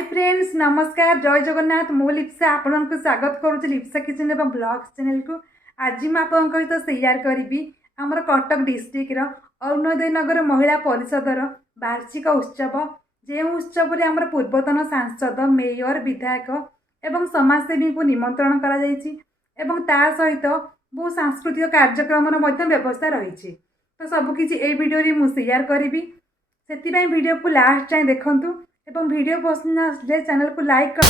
Hi friends नमस्कार जय जगन्नाथ मु लिप्सा आपण को स्वागत करुच्ची लिप्सा किचन एवं ब्लॉग्स चैनल को। आज मैं आपन सहित शेयर करी आमर कटक डिस्ट्रिक्ट अरुणोदय नगर महिला परिषदर वार्षिक उत्सव जो उत्सव में आमर पूर्वतन सांसद मेयर विधायक एवं समाजसेवी को निमंत्रण करा सहित बहु सांस्कृतिक कार्यक्रम व्यवस्था रही। तो सबकि वीडियो मुझे शेयर करी से वीडियो को लास्ट जाए देखूँ एवं वीडियो पसंद आसले चैनल को लाइक कर।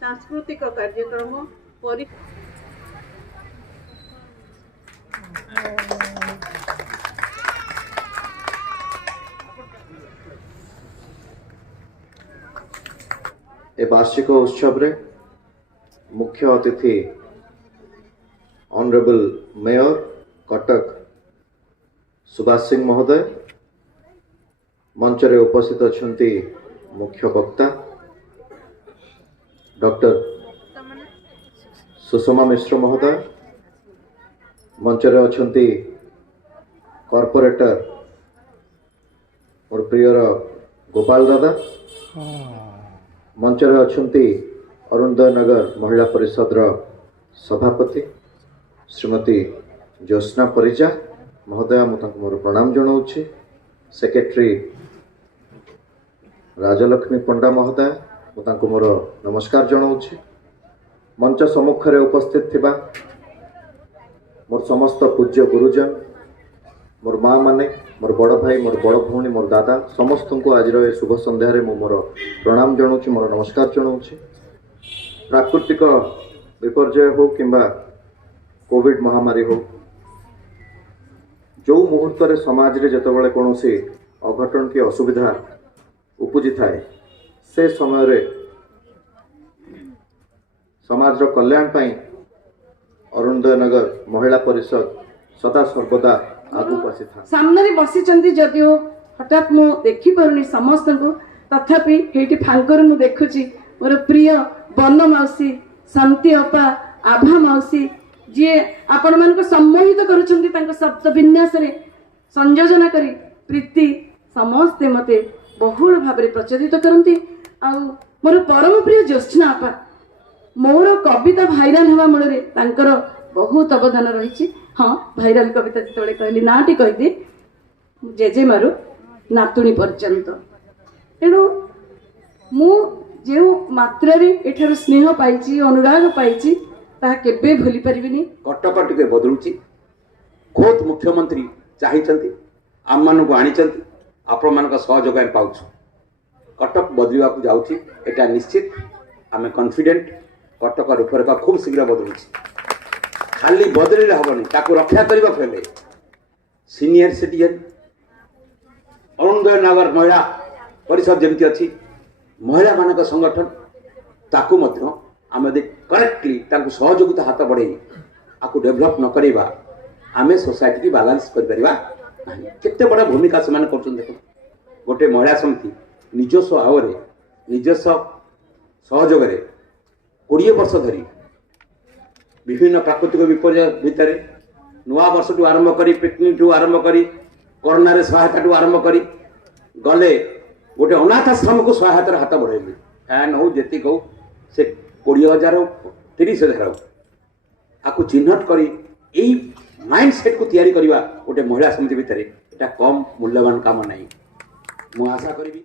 सांस्कृतिक कार्यक्रम ए वार्षिक उत्सव रे मुख्य अतिथि ऑनरेबल मेयर कटक सुभाष सिंह महोदय मंच रे उपस्थित अछंती मुख्य वक्ता डॉक्टर सुषमा मिश्र महोदय मंच रे अछंती कॉर्पोरेटर और प्रियर गोपाल दादा मंच रे अछंती अरुणोदय नगर महिला परिषद सभापति श्रीमती ज्योत्स्ना परिजा महोदया मोर प्रणाम जनाऊँगी। सेक्रेटरी राजलक्ष्मी पंडा महोदया मोर नमस्कार जनाऊँगी। मंच सम्मुख रे उपस्थित थिबा मोर समस्त पूज्य गुरुजन मोर माँ माने मोर बड़ भाई मोर बड़ भौणी मोर दादा समस्त को आज शुभ संध्यारे मोर प्रणाम जनाऊँगी मोर नमस्कार जनाऊँगी। प्राकृतिक विपर्यय हो किंबा कोविड महामारी हो जो मुहूर्त रे समाज रे जतबेले कोनोसी अघटन की असुविधा उपजी थाए से समय रे समाज रो कल्याण पाई अरुणोदय नगर महिला परिषद सदा सर्वदा आगु पसी था सामने बसी चंदी जदियो हठात मु देखि परुनी समस्त को तथापि हेटी फांकर मु देखुची मोर प्रिय बन माउसी शांति अपा आभा माउसी जी आपण मान सम्मोहित करुचंदी तांको शब्द विन्यास रे संयोजना करी प्रीति समस्ते मते बहुल भाव में प्रचलित करती आउ मोर परम प्रिय ज्योत्स्ना आपा मोर कविता भाइराल हवा मूल बहुत अवदान रही। हाँ भाइराल कविता जो कहली नाटी कहदी जेजेमारू नातुणी पर्यंत तेणु मु जो मात्रा एठार स्नेह पाई अनुराग पाई ताहा केबे भूली परिबिनी। कटक टिके बदलुची खोद मुख्यमंत्री चाहिए आम मान आनी आपण मान सहयोग पाऊँ कटक बदलवा जाऊँगी एटा निश्चित आम कॉन्फिडेंट कटक रूपरेखा खूब शीघ्र बदलुची खाली बदल हेनी ताकू रक्षा करने सीनियर सिटीजन अरुणोदय नगर महिला परिषद जमी अच्छी महिला मान संगठन ताकू आम करेक्टली सहयोगिता हाथ बढ़े आपको डेभलप न करवा आम सोसाइटी की बालांस करते बड़ा भूमिका से कर गोटे महिला समिति निजस्व भाव निजस्व सहयोग 20 वर्ष धरी विभिन्न प्राकृतिक विपर्य भितर नुआ वर्ष टू आरंभ करी पिकनिक टू आरंभ करी कोरोना सहायता टू आरंभ करी गले गोटे अनाथ आश्रम को सहायतार हाथ बढ़ेली फैन हो जी हो से 20,000 30,000 आपको चिन्हट करी यही माइंड सेट को तैयारी करवा गोटे महिला समिति भितर एटा कम मूल्यवान काम नहीं मु आशा करी।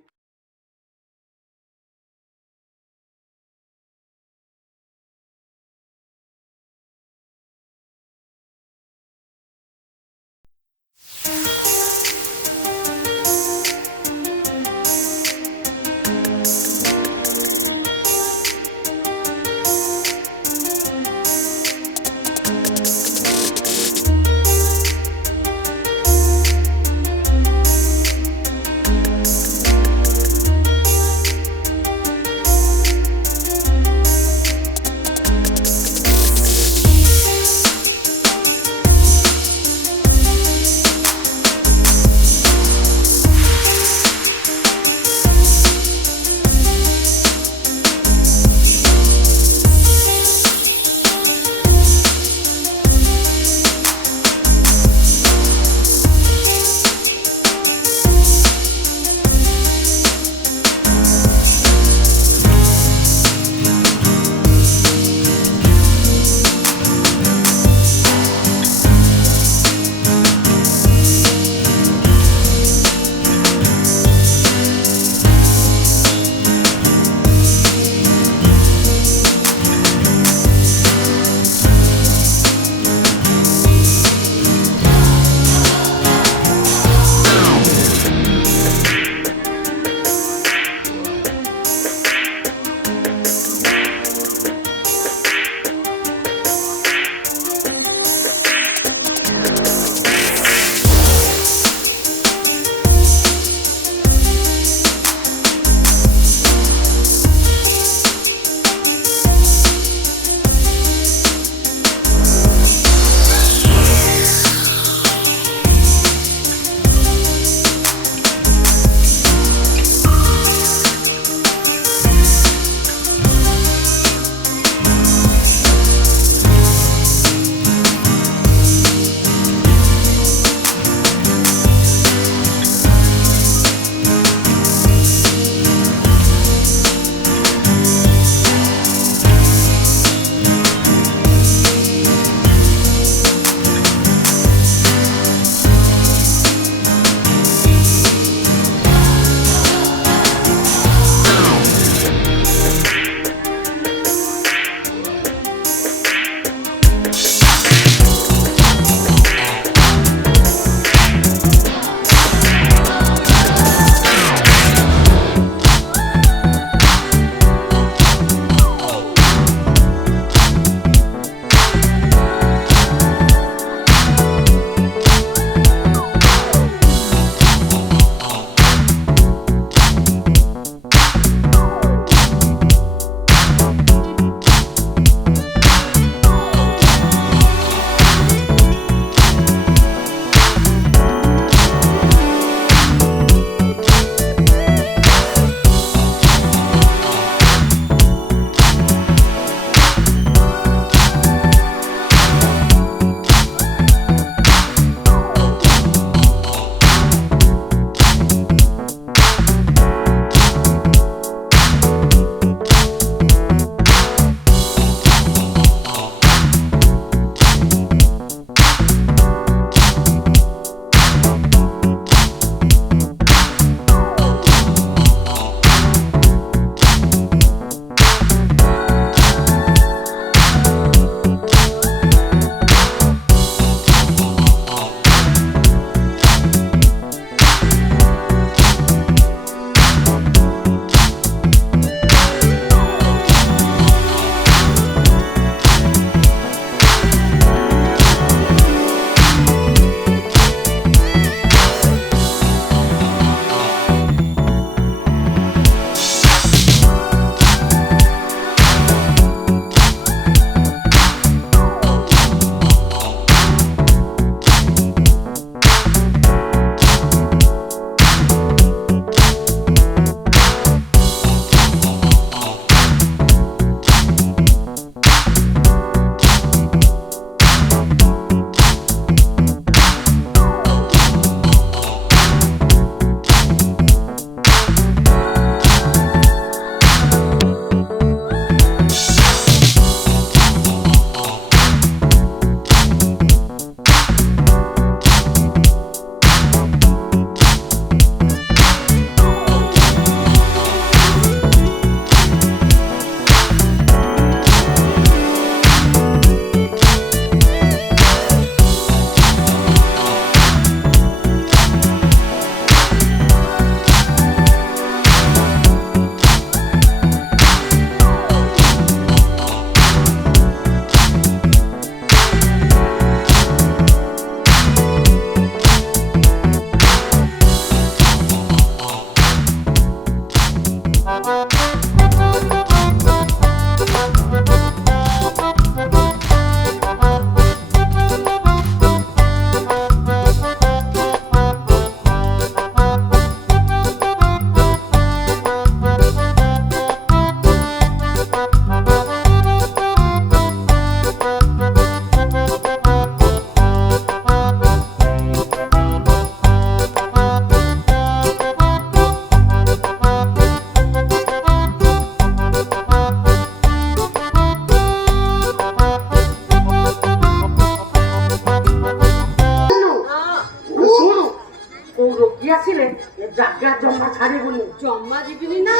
ଆସିଲେ ଏ ଜାଗା ଜମା ଛାଡ଼ିବୁନି। ଜମା ଯିବିନି ନା।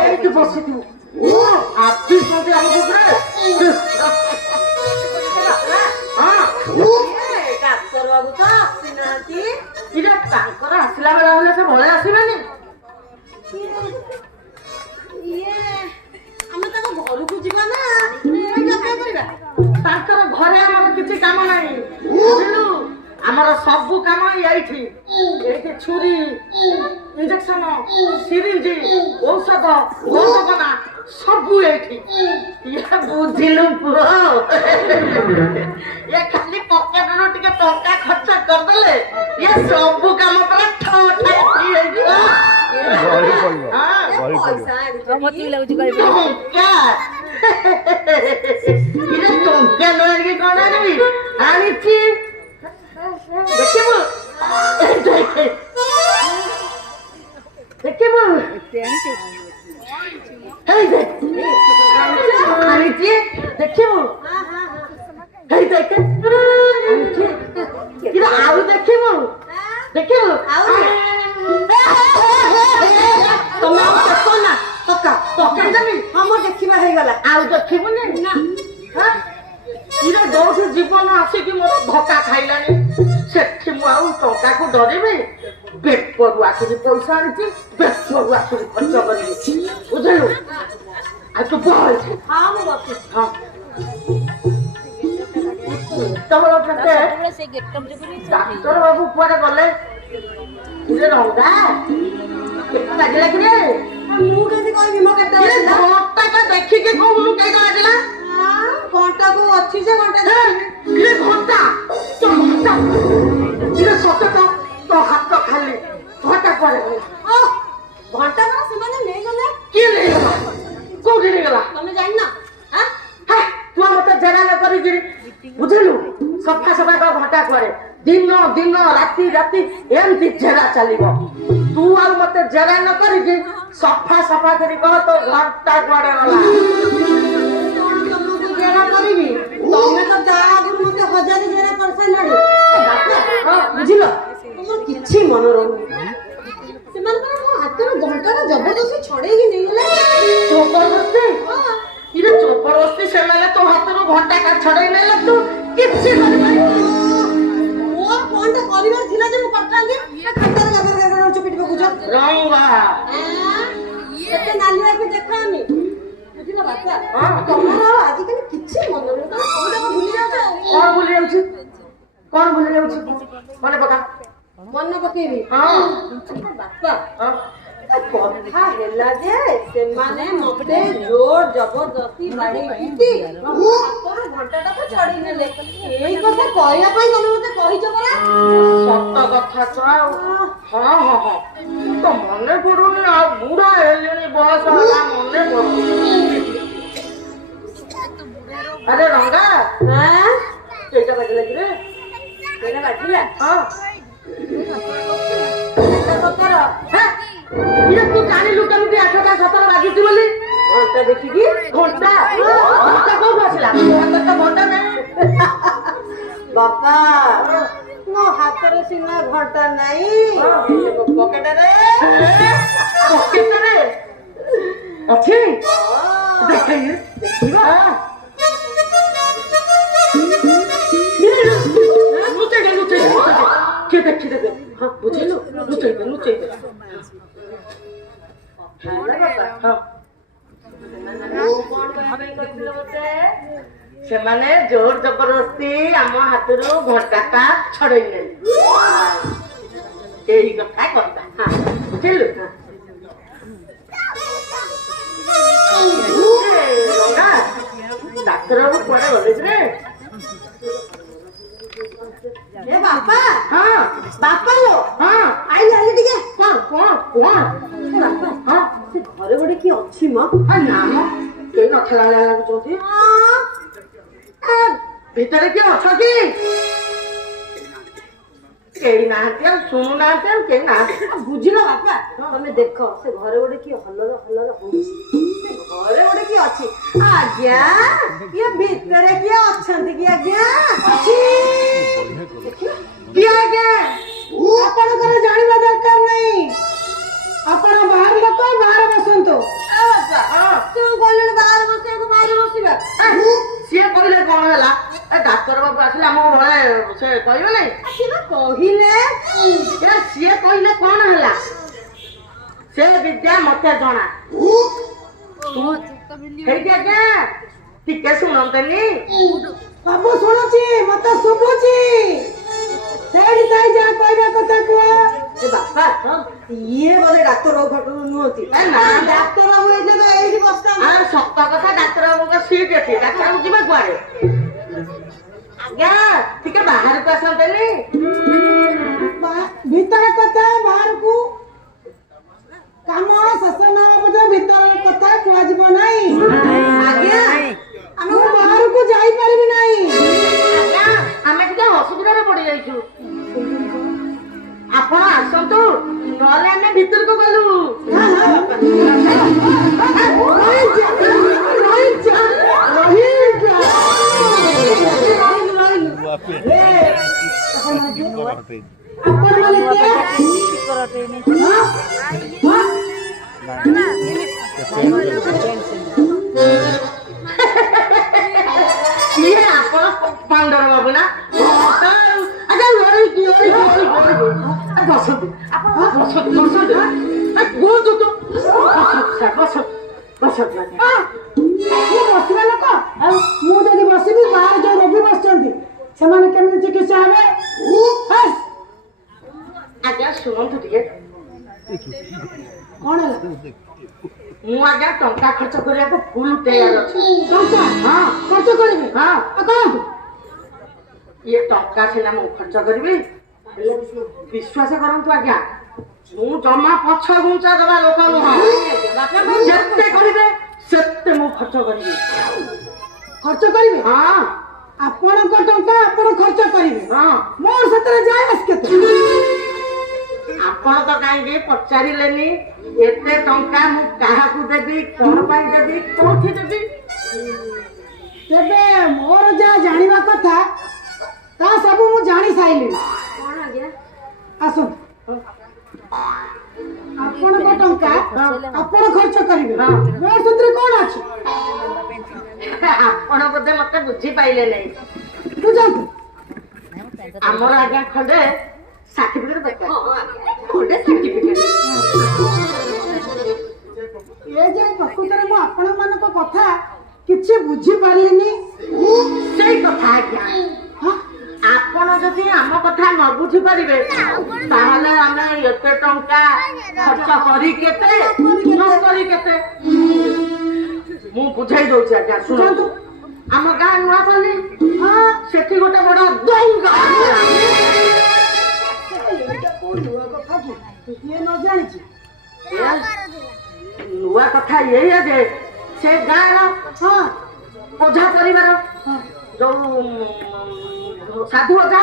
ଏଇଠି ବସିଥିବୁ। ଆଜି ସନ୍ଧ୍ୟା ଆମକୁ ଡାକ୍ତର ବାବୁ ତ ଆସିନାହାନ୍ତି। ଇରେ ତାଙ୍କର ଆସିଲା ବେଳେ ହେଲେ ସେ ଭଳେ ଆସିବେନି। ଇଏ ଆମେ ତାଙ୍କ ଘରକୁ ଯିବା ନା ଅପେକ୍ଷା କରିବା? ତାଙ୍କର ଘରେ ଆମର କିଛି କାମ ନାହିଁ ବୁଝିଲୁ। ଆମର ସବୁ କାମ ଏଇଠି ଏଇଠି ଛୁରୀ ଇଞ୍ଜେକ୍ସନ ସିରିଞ୍ଜ ଔଷଧ ଔଷଧନା ସବୁ ଏଇଠି। ଇଏ ବୁଝିଲୁ ପୁଅ ଇଏ ଖାଲି ପକେଟରୁ ଟିକେ ଟଙ୍କା ଖର୍ଚ୍ଚ କରିଦେଲେ ଇଏ ସବୁ କାମ ପରେ ଠୋଠା ଫ୍ରି ହେଇଯିବ। ପଇସା ଟଙ୍କା ନ ଆଣିକି କଣ ଆଣିବି ଆଣିଛି ଦେଖିବୁ ଦେଖିବୁ ଆଣିଛି ଦେଖିବୁ ହେଇ ଦେଖେ ଆଉ ଦେଖିବୁ ଦେଖିବୁ ତମେ ଆଉ ଦେଖ ନା ପକେଇଦେବି ହଁ ମୋ ଦେଖିବା ହେଇଗଲା। ଆଉ ଦେଖିବୁନି ନା ଇରେ ଯୋଉଠି ଜୀବନ ଆସିକି ମୋର ଧକ୍କା ଖାଇଲାଣି ସେଠି ମୁଁ ଆଉ ଟଙ୍କାକୁ ଡରିବି। ବେପରୁ ଆସିକି ପଇସା ଆଣିଛି ବେପରୁ ଆସିକି ଖର୍ଚ୍ଚ କରିବି ବୁଝିଲୁ। ଆଉ ତୁ ବସ। ହଁ ମୁଁ ବସୁଛି। ହଁ ତମର କେତେ ଡାକ୍ତର ବାବୁ କୁଆଡେ ଗଲେ? ଇରେ ରଙ୍ଗା କେତେ ଲାଗିଲା କି ରେ? ମୁଁ କେମିତି କହିବି ମୋ କେତେ ଘଣ୍ଟାଟା ଦେଖିକି କହୁନୁ କେଇଟା ଲାଗିଲା? ଘଣ୍ଟାକୁ ଅଛି ଯେ ଘଣ୍ଟା ଘଣ୍ଟା ତୋ ଘଣ୍ଟା ସତ ତୋ ହାତ ଖାଲି ଘଣ୍ଟା ପରେ ଘଣ୍ଟା କଣ ସେମାନେ ନେଇଗଲେ? କିଏ ନେଇଗଲା? କୋଉଠି ନେଇଗଲା? ତମେ ଜାଣିନ? ତୁ ମତେ ଜେରା ନ କରିକିରି ବୁଝିଲୁ ସଫା ସଫା କର ଘଣ୍ଟା କୁଆଡେ ଦିନ ଦିନ ରାତି ରାତି ଏମିତି ଜେରା ଚାଲିବ। ତୁ ଆଉ ମତେ ଜେରା ନ କରିକି ସଫା ସଫା କରି କହ ତୋ ଘଣ୍ଟା କୁଆଡେ ଗଲା। କରିବି ତମେ ତ ତା ଆଗରୁ ମତେ ହଜାରେ ଜେରା କରିସାରିଲାଣି ବୁଝିଲ। ତମର କିଛି ମନ ରହୁନି। ସେମାନଙ୍କର ମୋ ହାତରୁ ଘଣ୍ଟାଟା ଜବରଦସ୍ତି ଛଡେଇକି ନେଇଗଲେ। ଜବରଦସ୍ତି ଇରେ ଜବରଦସ୍ତି ସେମାନେ ତୋ ହାତରୁ ଘଣ୍ଟା ଛଡେଇ ନେଲେ ତୁ କିଛି କରିପାରିବୁନି। ମୋର ଫୋନଟା କରିବାର ଥିଲା ଯେ ମୁଁ କରିଥାନ୍ତି। ଖାତାରେ ଗାଗର ଗାଗର ହଉଛୁ ପିଟି ପକଉଛ ରଙ୍ଗା ଏତେ ନାଲି ଆଖି ଦେଖାନି ବୁଝିଲ ବାପା। ତମର ଆଜିକାଲି କିଛି ମନ ରହୁନି। ତମେ ସବୁଯାକ ଭୁଲି ଯାଉଛ। କଣ ଭୁଲି ଯାଉଛି? କଣ ଭୁଲି ଯାଉଛି? ମନେ ପକା। ମନେ ପକେଇବି ବାପା। କଥା ହେଲା ଯେ ସେମାନେ ମତେ ଜୋର ଜବରଦସ୍ତି ବାଡେଇକି ମୋ ହାତରୁ ଘଣ୍ଟାଟାକୁ ଛଡେଇ ନେଲେ। ଏଇ କଥା କହିବା ପାଇଁ ତମେ ମତେ କହିଛ ପରା। ସତ କଥା ତ ଆଉ। ହଁ ହଁ ହଁ ତ ମନେ ପଡୁନି ଆଉ ବୁଢା ହେଲେଣି ବୟସ ହେଲା ମନେ ପଡୁନି। ଆରେ ରଙ୍ଗା ସେଇଟା ବାଜିଲା କି ରେ? ସେଇଟା ବାଜିଲା ହଁ ସତର। ତୁ ଜାଣିଲୁ କେମିତି 8ଟା 17 ବାଜୁଛି ବୋଲି? ଘଣ୍ଟା ଦେଖିକି ଘଣ୍ଟା କୋଉଠୁ ଆସିଲା? ତ ଘଣ୍ଟା ନାହିଁ ବାପା। ମୋ ହାତରେ ସିନା ଘଣ୍ଟା ନାହିଁ ପକେଟରେ ଅଛି। ଦେଖିବା ଲୁଚେଇ କିଏ ଦେଖିଦେବେ? ହଁ ବୁଝିଲୁ ଲୁଚେଇଦେ। ସେମାନେ ଜୋର ଜବରଦସ୍ତି ଆମ ହାତରୁ ଘଣ୍ଟାଟା ଛଡେଇ ନେଲେ। ଏଇ କଥା ବୁଝିଲୁ। କଣ ହଁ ସେ ଘରେ ଗୋଟେ କିଏ ଅଛି ମ? ନା ମ କେହି ନଥିଲା ଭଳିଆ ଲାଗୁଛନ୍ତି ଭିତରେ କିଏ ଅଛ କି କେହି ନାହାନ୍ତି ଆଉ ଶୁଣୁନାହାନ୍ତି ଆଉ କେହି ନାହାନ୍ତି ବୁଝିଲ ବାପା, ତମେ ଦେଖ ସେ ଘରେ ଗୋଟେ କିଏ ହଲର ହଲର ହଉଛି। ସେ ଘରେ ଗୋଟେ କିଏ ଅଛି। ଆଜ୍ଞା, ଇଏ ଭିତରେ କିଏ ଅଛନ୍ତି କି ଆଜ୍ଞା? ଅଛି। କିଏ ଆଜ୍ଞା ଆପଣଙ୍କର ଜାଣିବା ଦରକାର ନାହିଁ। ଆପଣ ବାହାର ଲୋକ ବାହାରେ ବସନ୍ତୁ। ତୁ କହିଲୁ ବାହାରେ ବସିବାକୁ ବାହାରେ ବସିବା। ସିଏ କହିଲେ କଣ ହେଲା ଡାକ୍ତର ବାବୁ ଆସିଲେ ଆମ ଘରେ ସେ କହିବେ ନାଇଁ ସିଏ କହିଲେ ସିଏ କହିଲେ କଣ ହେଲା ସେ ବିଦ୍ୟା ମତେ ଜଣା ହେଇଟି ଆଜ୍ଞା ଟିକେ ଶୁଣନ୍ତେନି ସବୁ ଶୁଣୁଛି, ମତେ ଶୁଭୁଛି। ସେଇଠି ଥାଇ ଯାହା କହିବା କଥା କୁହ। ଏ ବାପା, ଇଏ ବୋଧେ ଡାକ୍ତର ବାବୁ ନୁହନ୍ତି। ନା ଡାକ୍ତର ବାବୁ ହେଇଥିଲେ ତ ଏଇଠି ବସିଥାନ୍ତେ। ସତ କଥା ଡାକ୍ତର ବାବୁଙ୍କ ସିଟ୍ ଏଠି ଡାକ୍ତର ବାବୁ ଯିବେ କୁଆଡେ ଆଜ୍ଞା ଟିକେ ବାହାରକୁ ଆସନ୍ତେନି ଭିତର କଥା ବାହାରକୁ କାମ ଶେଷ ନ ହବ ଭିତର କଥା କୁହାଯିବ ନାହିଁ। ଆଜ୍ଞା, ଆମେ ବାହାରକୁ ଯାଇପାରିବି ନାହିଁ। ଆଜ୍ଞା ଆମେ ଟିକେ ଅସୁବିଧାରେ ପଡିଯାଇଛୁ ଆପଣ ଆସନ୍ତୁ ନହେଲେ ଆମେ ଭିତରକୁ ଗଲୁ କିଏ ଆପଣ ପାଉଣ୍ଡର ବାବୁ ନା ବସନ୍ତୁ ଆପଣ ବସନ୍ତୁ ବସନ୍ତୁ କୁହନ୍ତୁ ତୁ ବସନ୍ତୁ ବସିବା ଲୋକ ଆଉ ମୁଁ ଯଦି ବସିବି ବାହାରେ ଯୋଉ ରୋଗୀ ବସିଛନ୍ତି ସେମାନେ କେମିତି ଚିକିତ୍ସା ହେବେ? ଆଜ୍ଞା ଶୁଣନ୍ତୁ ଟିକେ କଣ ହେଲା? ମୁଁ ଆଜ୍ଞା ଟଙ୍କା ଖର୍ଚ୍ଚ କରିବାକୁ ଫୁଲ ତૈୟାର ଅଛି ଟଙ୍କା? ହଁ ଖର୍ଚ୍ଚ କରିବି? ହଁ କହନ୍ତୁ। ଇଏ ଟଙ୍କା ସିନା ମୁଁ ଖର୍ଚ୍ଚ କରିବି ବିଶ୍ୱାସ କରନ୍ତୁ ଆଜ୍ଞା ମୁଁ ଜମା ପଛ ଘୁଞ୍ଚା ଦେବା ଲୋକ ନୁହଁ ଯେତେ କରିବେ ସେତେ ମୁଁ ଖର୍ଚ୍ଚ କରିବି ଖର୍ଚ୍ଚ କରିବେ? ହଁ ଆପଣଙ୍କ ଟଙ୍କା ଆପଣ ଖର୍ଚ୍ଚ କରିବେ। ହଁ ମୋର ସେଥିରେ ଯାଏ ଆସ କେତେ? ଆପଣ ତ କାହିଁକି ପଚାରିଲେନି ଏତେ ଟଙ୍କା ମୁଁ କାହାକୁ ଦେବି କଣ ପାଇଁ ଦେବି କୋଉଠି ଦେବି ତେବେ ମୋର ଯାହା ଜାଣିବା କଥା ତା ସବୁ ମୁଁ ଜାଣି ସାରିଲିଣି। କଣ ଆଜ୍ଞା ଆସନ୍ତୁ, ଆପଣଙ୍କ ଟଙ୍କା ଆପଣ ଖର୍ଚ୍ଚ କରିବେ। ମୋର ସେଥିରେ କଣ ଅଛି? ଆପଣ ବୋଧେ ମତେ ବୁଝିପାଇଲେ ନାହିଁ ବୁଝନ୍ତୁ। ଆମର ଆଜ୍ଞା ଖଣ୍ଡେ ସାର୍ଟିଫିକେଟ ଦରକାର ଖଣ୍ଡେ ସାର୍ଟିଫିକେଟ ଏ ଯେ ପ୍ରକୃତରେ ମୁଁ ଆପଣ ମାନଙ୍କ କଥା କିଛି ବୁଝିପାରିଲିନି। ସେଇ କଥା ଆଜ୍ଞା ଆପଣ ଯଦି ଆମ କଥା ନ ବୁଝିପାରିବେ ତାହେଲେ ଆମେ ଏତେ ଟଙ୍କା ଖର୍ଚ୍ଚ କରି କେତେ ନ କରି କେତେ ମୁଁ ବୁଝେଇ ଦଉଛି ଆଜ୍ଞା ଶୁଣନ୍ତୁ ଆମ ଗାଁ ନୂଆପଲ୍ଲୀ ସେଠି ଗୋଟେ ବଡ ଦଙ୍ଗା କିଏ ନ ଜାଣିଛି? ନୂଆ କଥା ଏଇଆ ଯେ ସେ ଗାଁର ଓଝା ପରିବାର ଯୋଉ ସାଧୁ ଓଝା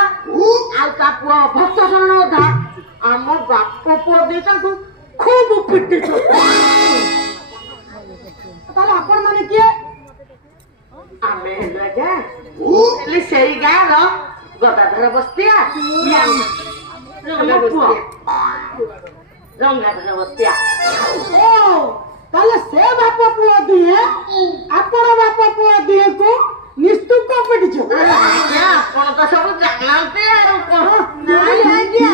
ଆଉ ତା ପୁଅ ଭକ୍ତ ଶରଣ ଓଝା ଆମ ବାପ ପୁଅ ଦିଟାଙ୍କୁ ଖୁବ ପିଟିଛୁ ତାହେଲେ ଆପଣ ମାନେ କିଏ? ଆମେ ହେଲୁ ଆଜ୍ଞା ହେଲି ସେଇ ଗାଁର ଗଦାଧର ବସ୍ତିଆ ରଙ୍ଗାଧର ବସ୍ତିଆ ଓ ତାହେଲେ ସେ ବାପ ପୁଅ ଦିଏ ଆପଣ ବାପ ପୁଅ ଦିଏକୁ ନିସ୍ତୁକ ପିଟିଛ। ଆଜ୍ଞା ଆପଣ ତ ସବୁ ଜାଣନ୍ତି ଆଉ କଣ ନାଇଁ ଆଜ୍ଞା,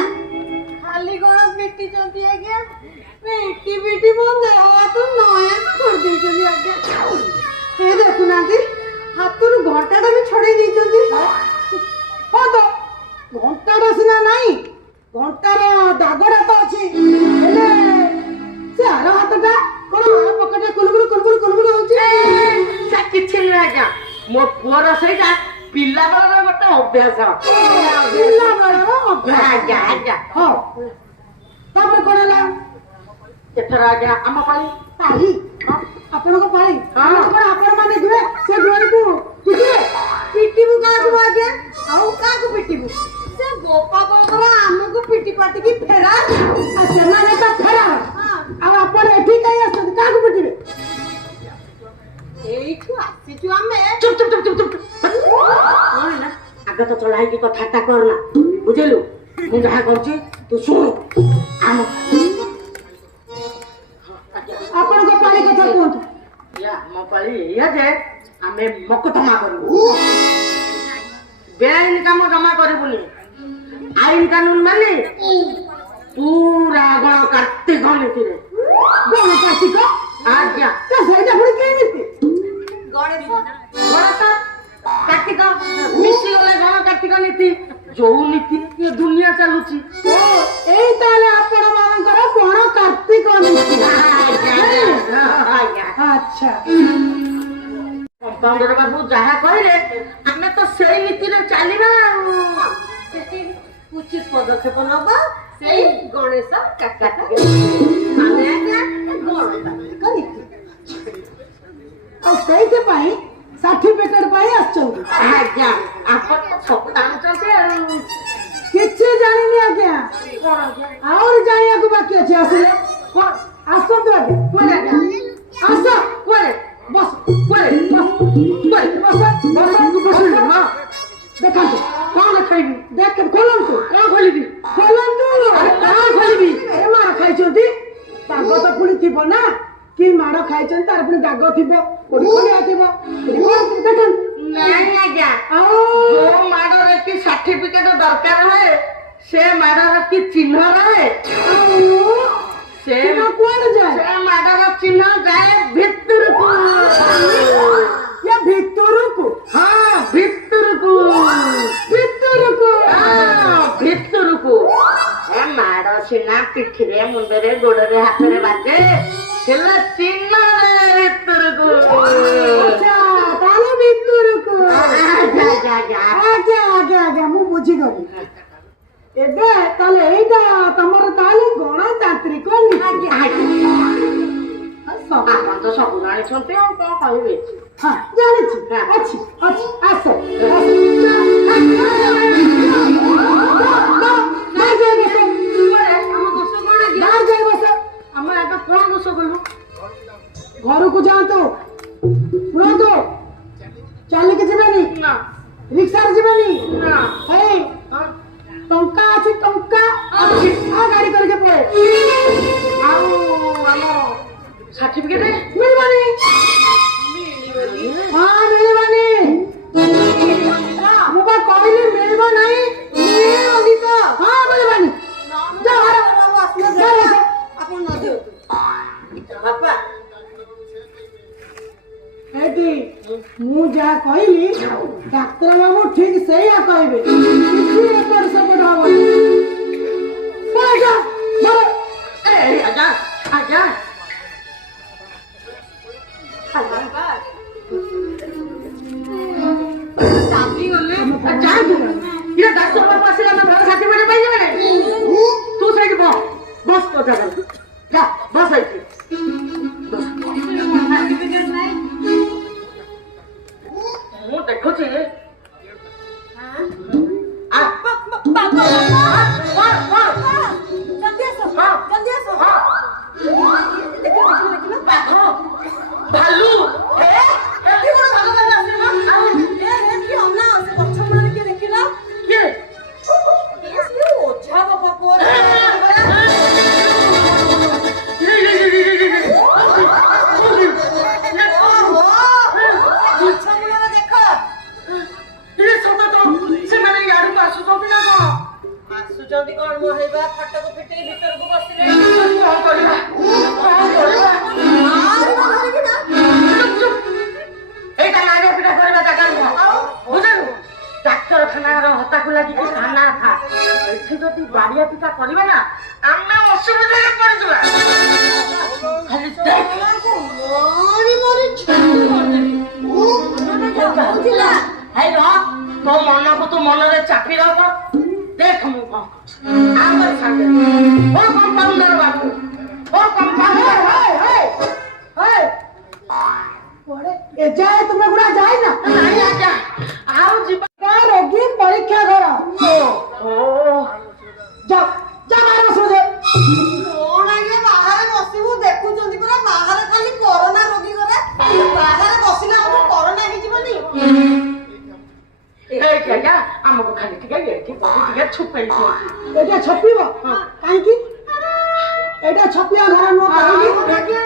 ଖାଲି କଣ ପିଟିଛନ୍ତି ଆଜ୍ଞା? ପିଟି ପିଟି ମୋ ଦେହ ହାତ ନୟାନ କରିଦେଇଛନ୍ତି ଆଜ୍ଞା। ଏ ଦେଖୁନାହାନ୍ତି ହାତରୁ ଘଣ୍ଟାଟା ବି ଛଡେଇ ଦେଇଛନ୍ତି। ହଁ ତ ଘଣ୍ଟାଟା ସିନା ନାହିଁ, ଘଣ୍ଟାର ଦାଗଟା ତ ଅଛି, ହେଲେ ସେ ଆର ହାତଟା କଣ ଆର ପକେଟରେ କୁଲୁକୁଲୁ କୁଲୁକୁଲୁ କୁଲୁକୁଲୁ ହଉଛି। ସେ କିଛି ନୁହେଁ ଆଜ୍ଞା ମୋ ପୁଅର ସେଇଟା ପିଲାବେଳର ଗୋଟେ ଅଭ୍ୟାସ ପିଲାବେଳର ଅଭ୍ୟାସ। ଆଜ୍ଞା ଆଜ୍ଞା ହଉ, ତାପରେ କଣ ହେଲା? ଏଥର ଆଜ୍ଞା ଆମ ପାଳି ପାଳି ଆପଣଙ୍କ ପାଳି ହଁ। କଣ ଆପଣ ମାନେ ଯିବେ ସେ ଘରକୁ ପିଟିବେ ପିଟିବୁ କାହାକୁ ଆଜ୍ଞା ଆଉ କାହାକୁ ପିଟିବୁ ସେ ଗୋପାଳଙ୍କର ଆମକୁ ପିଟି ପାଟିକି ଫେରା ସେମାନେ ତ ଫେରାର ଆଉ ଆପଣ ଏଠି କାହିଁ ଆସୁଛନ୍ତି କାହାକୁ ପିଟିବେ ଏଇଠୁ ଆସିଛୁ ଆମେ ଚୁପ ଚୁପ ଚୁପ ଚୁପ ଚୁପ କଣ ହେଲା ଆଗ ତ ଚଳା ହେଇକି କଥାଟା କରନା ବୁଝିଲୁ ମୁଁ ଯାହା କରୁଛି ତୁ ଶୁଣୁ ଆମ ଆପଣଙ୍କ ପାଳି କଥା କୁହନ୍ତୁ ଆମ ପାଳି ଏଇଆ ଯେ ଆମେ ମକଦ୍ଦମା କରିବୁ ବେଆଇନ କାମ ଜମା କରିବୁନି ଆଇନ କାନୁନ ମାନେ ପୁରା ଗଣ କାର୍ତ୍ତିକ ନୀତିରେ ଗଣ କାର୍ତ୍ତିକ ଆଜ୍ଞା ତ ସେଇଟା ପୁଣି କେମିତି ଗଣେଶ ଗଣେଶ କାର୍ତ୍ତିକ ମିଶିଗଲେ ଗଣ କାର୍ତ୍ତିକ ନୀତି ଯୋଉ ନୀତି ଏ ଦୁନିଆ ଚାଲୁଛି ଓ ଏଇ ତାହେଲେ ଆପଣ ମାନଙ୍କର ଗଣ କାର୍ତ୍ତିକ ନୀତି ଆଜ୍ଞା ଆଚ୍ଛା କମ୍ପାଉଣ୍ଡର ବାବୁ ଯାହା କହିଲେ ଆମେ ତ ସେଇ ନୀତିରେ ଚାଲିବା ଆଉ ସେଠି ଉଚିତ ପଦକ୍ଷେପ ନବା ସେଇ ଗଣେଶ କାର୍ତ୍ତିକ ଆମେ ଆଜ୍ଞା ଗଣତାନ୍ତ୍ରିକ ନୀତି ଆଉ ସେଇଥିପାଇଁ ସାର୍ଟିଫିକେଟ ପାଇଁ ଆସିଛନ୍ତି ଆଜ୍ଞା ଆପଣ ତ ସବୁ ଜାଣୁଛନ୍ତି ଆଉ କିଛି ଜାଣିନି ଆଜ୍ଞା କଣ ଆଜ୍ଞା ଆହୁରି ଜାଣିବାକୁ ବାକି ଅଛି ଆସିଲେ କଣ ଆସନ୍ତୁ ଆଜ୍ଞା କୁଆଡେ ଆଜ୍ଞା ଆସ କୁଆଡେ ବସ କୁଆଡେ କୁଆଡେ ବସ ବସ ବସିଲୁ ହଁ ଦେଖନ୍ତୁ କଣ ଖାଇବି ଦେଖ ଖୋଲନ୍ତୁ କଣ ଖୋଲିବି ଖୋଲନ୍ତୁ କଣ ଖୋଲିବି ଏ ମାଡ଼ ଖାଇଛନ୍ତି ଦାଗ ତ ପୁଣି ଥିବ ନା କି ମାଡ଼ ଖାଇଛନ୍ତି ତାର ପୁଣି ଦାଗ ଥିବ କୋଉଠି ଖୋଲିଆ ଥିବ କୋଉଠି କଣ ଥିବ, ଦେଖନ୍ତୁ ନାଇଁ ଆଜ୍ଞା ଆଉ ଯୋଉ ମାଡରେ କି ସାର୍ଟିଫିକେଟ ଦରକାର ହୁଏ ସେ ମାଡର କି ଚିହ୍ନ ରହେ ସେ ଚିହ୍ନ କୁଆଡେ ଯାଏ ସେ ମାଡର ଚିହ୍ନ ଯାଏ ଭିତରକୁ ଏ ଭିତରକୁ ହଁ ଭିତରକୁ ଭିତରକୁ ଭିତରକୁ ଏ ମାଡ ସିନା ପିଠିରେ ମୁଣ୍ଡରେ ଗୋଡରେ ହାତରେ ବାଜେ ହେଲେ ଚିହ୍ନ ଭିତରକୁ ଆଚ୍ଛା ତାହେଲେ ଭିତରକୁ ଆଜ୍ଞା ଆଜ୍ଞା ଆଜ୍ଞା ଆଜ୍ଞା ଆଜ୍ଞା ମୁଁ ବୁଝିଗଲି ଏବେ ତାହେଲେ ଏଇଟା ତମର ତାହେଲେ ଗଣତାନ୍ତ୍ରିକ ନୀତି ଆପଣ ତ ସବୁ ଜାଣିଛନ୍ତି ଆଉ କଣ କହିବେ ହଁ ଜାଣିଛି ଅଛି ଅଛି ଆସ ଆମେ ଆଗ କଣ ଦୋଷ କଲୁ ଘରକୁ ଯାଆନ୍ତୁ ଶୁଣନ୍ତୁ ଚାଲିକି ଯିବେନି ନା ରିକ୍ସାରେ ଯିବେନି ନା ଏଇ ଟଙ୍କା ଅଛି ଟଙ୍କା ଅଛି ଗାଡି କରିକି ପଳେଇ ଆଉ ଆମ ସାର୍ଟିଫିକେଟ ମିଳିବନି ହଁ ମିଳିବନି ମୁଁ ବା କହିଲି ମିଳିବ ନାହିଁ ମିଳିବନି ତ ହଁ ମିଳିବନି ଆପଣ ନ ଦିଅନ୍ତୁ ବାପା ଏଠି ମୁଁ ଯାହା କହିଲି ଡାକ୍ତର ବାବୁ ଠିକ ସେଇଆ କହିବେ କିଛି ଏପଟ ସେପଟ ହବନି ଆଜ୍ଞା ଆଜ୍ଞା ଚାଲିଗଲେ ଯାଆନ୍ତୁ ଇଏ ଡାକ୍ତର ବାବୁ ଆସିଲେ ଆମେ ଘର ସାର୍ଟିଫିକେଟ ପାଇଯିବେ ନା ତୁ ସେଇଠି ବସ ତୋ ଜାଗାରେ ଯା ବସ ଏଇଠି ମୁଁ ଦେଖୁଛି ଭାଲୁ ସେମାନେ ଇଆଡକୁ ଆସୁଛନ୍ତି ନା କଣ ଆସୁଛନ୍ତି କଣ ମୋ ହେଇବା ଫଟୋକୁ ଫିଟେଇ ଭିତରକୁ ବସିଲେ କଣ କରିବା ଏଇଟା ମାରିଆ ପିଟା କରିବା ଜାଗା ନୁହଁ ବୁଝିଲୁ ଡାକ୍ତରଖାନାର ହତାକୁ ଲାଗିକି ଥାନା ଥା ଏଠି ଯଦି ବାଡିଆ ପିଟା କରିବା ନା ଆମେ ଅସୁବିଧାରେ ପଡିଯିବା ଖାଲି ଦେଖ ହେଇ ରହ ତୋ ମନକୁ ତୁ ମନରେ ଚାପି ରଖ ଦେଖ ମୁଁ କଣ ଆମର ସାଙ୍ଗେ ଓ କମ୍ପାଉଣ୍ଡର ବାବୁ ଓ କମ୍ପାଉଣ୍ଡର ଏଯାଏ ତୁମେ ଗୁଡା ଯାଇନ? ନାଇଁ ଆଜ୍ଞା ଆଉ ଯିବା ଗାଁ ରୋଗୀ ପରୀକ୍ଷା ଘର। ଯାଅ ଯାଅ ବାହାରେ ବସିବ ଯେ। କଣ ଆଜ୍ଞା ବାହାରେ ବସିବୁ ଦେଖୁଛନ୍ତି ପରା ବାହାରେ ଖାଲି କରୋନା ରୋଗୀ ଘରେ ବାହାରେ ବସିଲେ ଆମକୁ କରୋନା ହେଇଯିବନି। ଏଇଠି ଆଜ୍ଞା ଆମକୁ ଖାଲି ଟିକେ ଏଇଠି ବସି ଟିକେ ଛୁପେଇ ଦିଅନ୍ତି। ଏଇଟା ଛପିବ କାହିଁକି? ଏଇଟା ଛପିବା ଘର ନୁହଁ କାହିଁକି?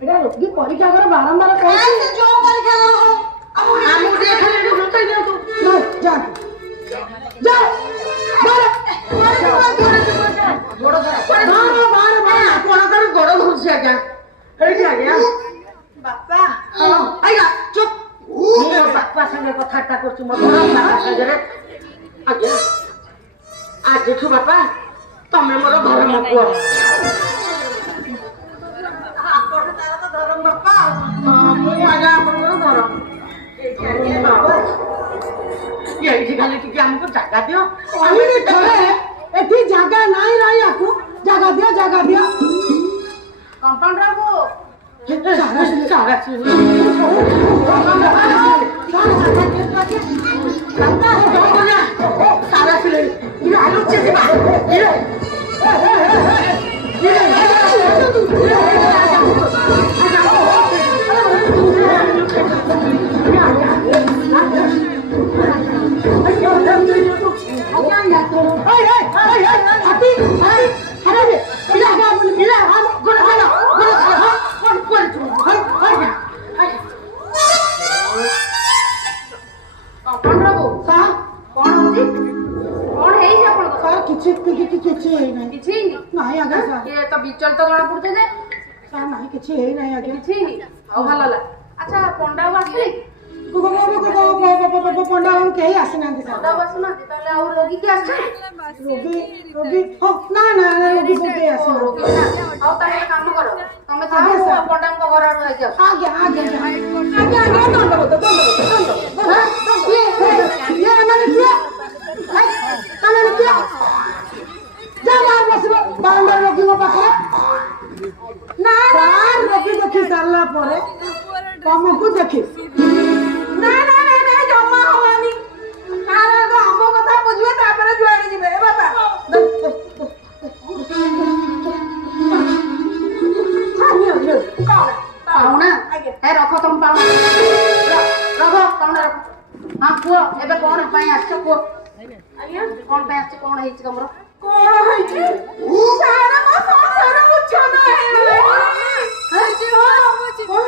ଏଇଟା ରୋଗୀ ପରୀକ୍ଷା ଘର ବାରମ୍ବାର କାଇଁ କହୁଛି। ସେ ଯୋଉ ପରୀକ୍ଷା ନ ହଉ ଆମକୁ ଟିକେ ଖାଲି ଏଇଠି ଲୁଚେଇ ଦିଅନ୍ତୁ। ଯାଆନ୍ତୁ ଯାଅ ଗୋଡ ଧର ଆପଣଙ୍କର ଗୋଡ ଧରୁଛି ଆଜ୍ଞା। ଏଇଠି ଆଜ୍ଞା ବାପା ଆଜ୍ଞା ଚୁପ୍। ମୋ ବାପା ସାଙ୍ଗେ କଥାବାର୍ତ୍ତା କରୁଛି ମୋ ବଡ ବାପା ସାଙ୍ଗରେ। ଆଜ୍ଞା ଆଜିଠୁ ବାପା ତମେ ମୋର ଧର୍ମ ପୁଅ। ଆପଣ ତାର ତ ଧରମ ବାପା ମୁଁ ଆଜ୍ଞା ଆପଣଙ୍କର ଧର। ଏଇଠି ଖାଲି ଟିକେ ଆମକୁ ଜାଗା ଦିଅ। କହିଲି ଥରେ ଏଠି ଜାଗା ନାହିଁ ରହିବାକୁ। ଜାଗା ଦିଅ ଜାଗା ଦିଅ। କମ୍ପାଉଣ୍ଡର ବାବୁ ସାରା ଆସିଲେ ଆଲୁଚି ଯିବା। କିଛି ହେଇନାହିଁ। କିଛି ହେଇନି? ନାହିଁ ଆଜ୍ଞା ସାର୍। ଇଏ ତ ବିଚଳିତ ଜଣା ପଡୁছে ଯେ। ସାର୍ ନାହିଁ କିଛି ହେଇନାହିଁ ଆଜ୍ଞା। କିଛି ହେଇନି? ହଉ ଭଲ ହେଲା। ଆଚ୍ଛା ପଣ୍ଡା ବାବୁ ଆସିଲେ କି? ପଣ୍ଡା ବାବୁ କେହି ଆସିନାହାନ୍ତି ସାର୍। ପଣ୍ଡା ବାବୁ ଆସିନାହାନ୍ତି ତାହେଲେ ଆଉ ରୋଗୀ କିଏ ଆସିଛନ୍ତି? ରୋଗୀ ହଁ ନା ନା ରୋଗୀ କେହି ଆସିନାହାନ୍ତି। ରୋଗୀ ନା ଆଉ ତାହେଲେ ଗୋଟେ କାମ କର ତମେ ଥାଅ ପଣ୍ଡାଙ୍କ ଘର ଆଡୁ ଯାଇକି ଆସ। ଆଜ୍ଞା ଆଜ୍ଞା ଆଜ୍ଞା ଦଣ୍ଡବତ ବାରମ୍ବାର ରୋଗୀଙ୍କ ପାଖରେ ନା ରୋଗୀ ଦେଖି ସାରିଲା ପରେ ତମକୁ ଦେଖି ନା ନା ନା ନା ଜମା ହବନି। ଆମ କଥା ବୁଝିବେ ତାପରେ ଯୁଆଡେ ଯିବେ ବାପା। ପାଉଣା ଏ ରଖ ତମ ପାଉଣା ରଖ ପାଉଣା ରଖ। ହଁ କୁହ ଏବେ କଣ ପାଇଁ ଆସିଛ କୁହ? ଆଜ୍ଞା କଣ ପାଇଁ ଆସିଛ? କଣ ହେଇଛି ତମର? କଣ ହେଇଛି? ସାରା ମୋ ସଂସାର ଉଚ୍ଛନ୍ନ ହେଇଗଲାଣି। କଣ ହେଇଛି? କଣ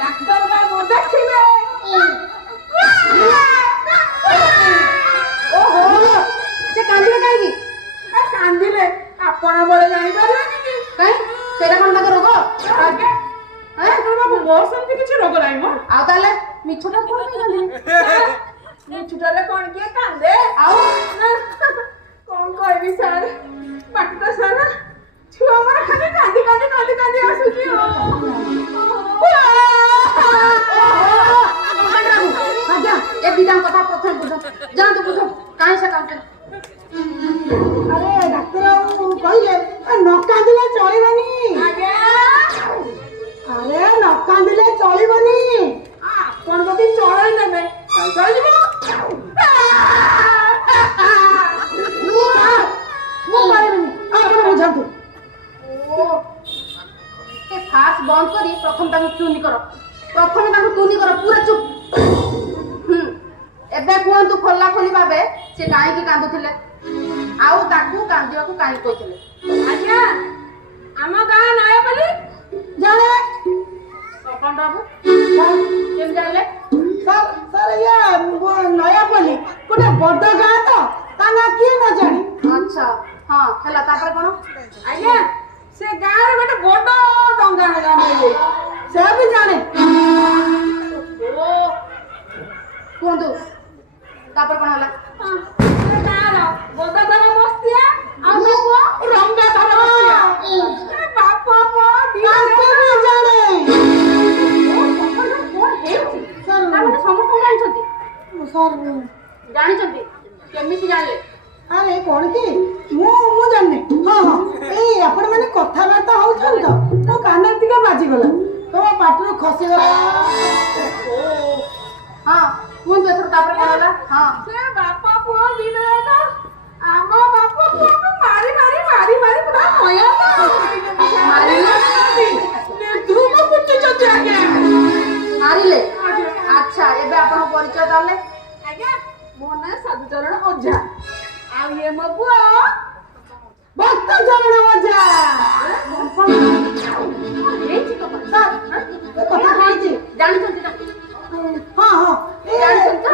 ଡାକ୍ତର ବାବୁ ଦେଖିଲେ। ଓହୋ ସେ କାନ୍ଦିଲେ କାହିଁକି? କାନ୍ଦିଲେ ଆପଣ ବଳେ ଜାଣିପାରିବେନି କି? କାଇଁ ସେଇଟା କଣ ତାଙ୍କ ରୋଗ? ଆଜ୍ଞା ମୋର ସେମିତି କିଛି ରୋଗ ନାହିଁ ମ। ଆଉ ତାହେଲେ ମିଛଟା କଣ ପାଇଁ କାନ୍ଦିଲେ? ମିଛୁଟାରେ କଣ କିଏ କାନ୍ଦେ? ଆଉ କଣ କହିବି ସାର୍ ପାଟି ତ ସାରା ଛୁଆ ମୋର ଖାଲି କାନ୍ଦି କାନ୍ଦି କାନ୍ଦି କାନ୍ଦି ଆସୁଛି। ଆଜ୍ଞା ଏ ଦିଟାଙ୍କ କଥା ପ୍ରଥମେ ବୁଝ ଯାଆନ୍ତୁ ବୁଝ କାହିଁ ସେ କାନ୍ଦୁଛନ୍ତି? ଆରେ ଡାକ୍ତର କହିଲେ ନ କାନ୍ଦିଲେ ଚଳିବନି। ଆରେ ନ କାନ୍ଦିଲେ ଚଳିବନି। ଆପଣ ଯଦି ଚଳେଇ ନେବେ ଚଳିଯିବ। ମୁଁ ପାରିବିନି ଆପଣ ବୁଝାନ୍ତୁ। ଏ ଫାଷ୍ଟ ବନ୍ଦ କରି ପ୍ରଥମେ ତାଙ୍କୁ ଟୁନି କର। ପ୍ରଥମେ ତାଙ୍କୁ ଟୁନି କର ପୁରା ଚୁପ୍। ଏବେ କୁହନ୍ତୁ ଖୋଲା ଖୋଲି ଭାବେ ସେ କାହିଁକି କାନ୍ଦୁଥିଲେ ଆଉ ତାକୁ କାନ୍ଦିବାକୁ କାହିଁକି କହିଥିଲେ? ଆଜ୍ଞା ଆମ ଗାଁ ନୟାପଲ୍ଲୀ ଜାଣେ କଣ ବାବୁ କେମିତି ଜାଣିଲେ? ସାର୍ ଇଏ ନୟାପଲ୍ଲୀ ଗୋଟେ ବଡ ଗାଁ ତ ତା ନା କିଏ ନ ଜାଣି। ଆଚ୍ଛା ହଁ ହେଲା ତାପରେ କଣ? ଆଜ୍ଞା ସେ ଗାଁରେ ଗୋଟେ ବଡ ଡଙ୍ଗା ହେଲା ସେ ବି ଜାଣେ। କୁହନ୍ତୁ ତାପରେ କଣ ହେଲା? ସେ ଗାଁର ଗୋଦାଧର ବସ୍ତିଆ ଆଉ ତା ପୁଅ ରଙ୍ଗାଧର ବସ୍ତିଆ। ବାପ ପୁଅ ତାକୁ ବି ଜାଣେ। କଣ ହେଇଛି? ତାମାନେ ସମସ୍ତେ ଜାଣିଛନ୍ତି? ସାର୍ ଜାଣିଛନ୍ତି? କେମିତି ଜାଣିଲେ? ଆରେ କଣ କି ମୁଁ ଜାଣିନି। ହଁ ହଁ ଏଇ ଆପଣ ମାନେ କଥାବାର୍ତ୍ତା ହଉଛନ୍ତି ତ ମୋ କାନରେ ଟିକେ ବାଜିଗଲା ତମ ପାଟିରୁ ଖସିଗଲା। ହଁ କୁହନ୍ତୁ ଏଥର ତାପରେ କଣ ହେଲା? ହଁ ସେ ବାପା ପୁଅ ଦିନ ଆମ ବାପା ପୁଅକୁ ମାରି ମାରି ମାରି ମାରି ପୁରା ଧୂମ କୁଟୁଛନ୍ତି ଆଜ୍ଞା। ମାରିଲେ? ଆଚ୍ଛା ଏବେ ଆପଣଙ୍କ ପରିଚୟ ତାହେଲେ? ଆଜ୍ଞା ମୋ ନାଁ ସାଧୁଚରଣ ଓଝା ଆଉ ଇଏ ମୋ ପୁଅ ଭକ୍ତ ଚରଣ ଓଝା। ହେଇଛି କଥା କଥା ହେଇଛି ଜାଣିଛନ୍ତି ନା? ହଁ ହଁ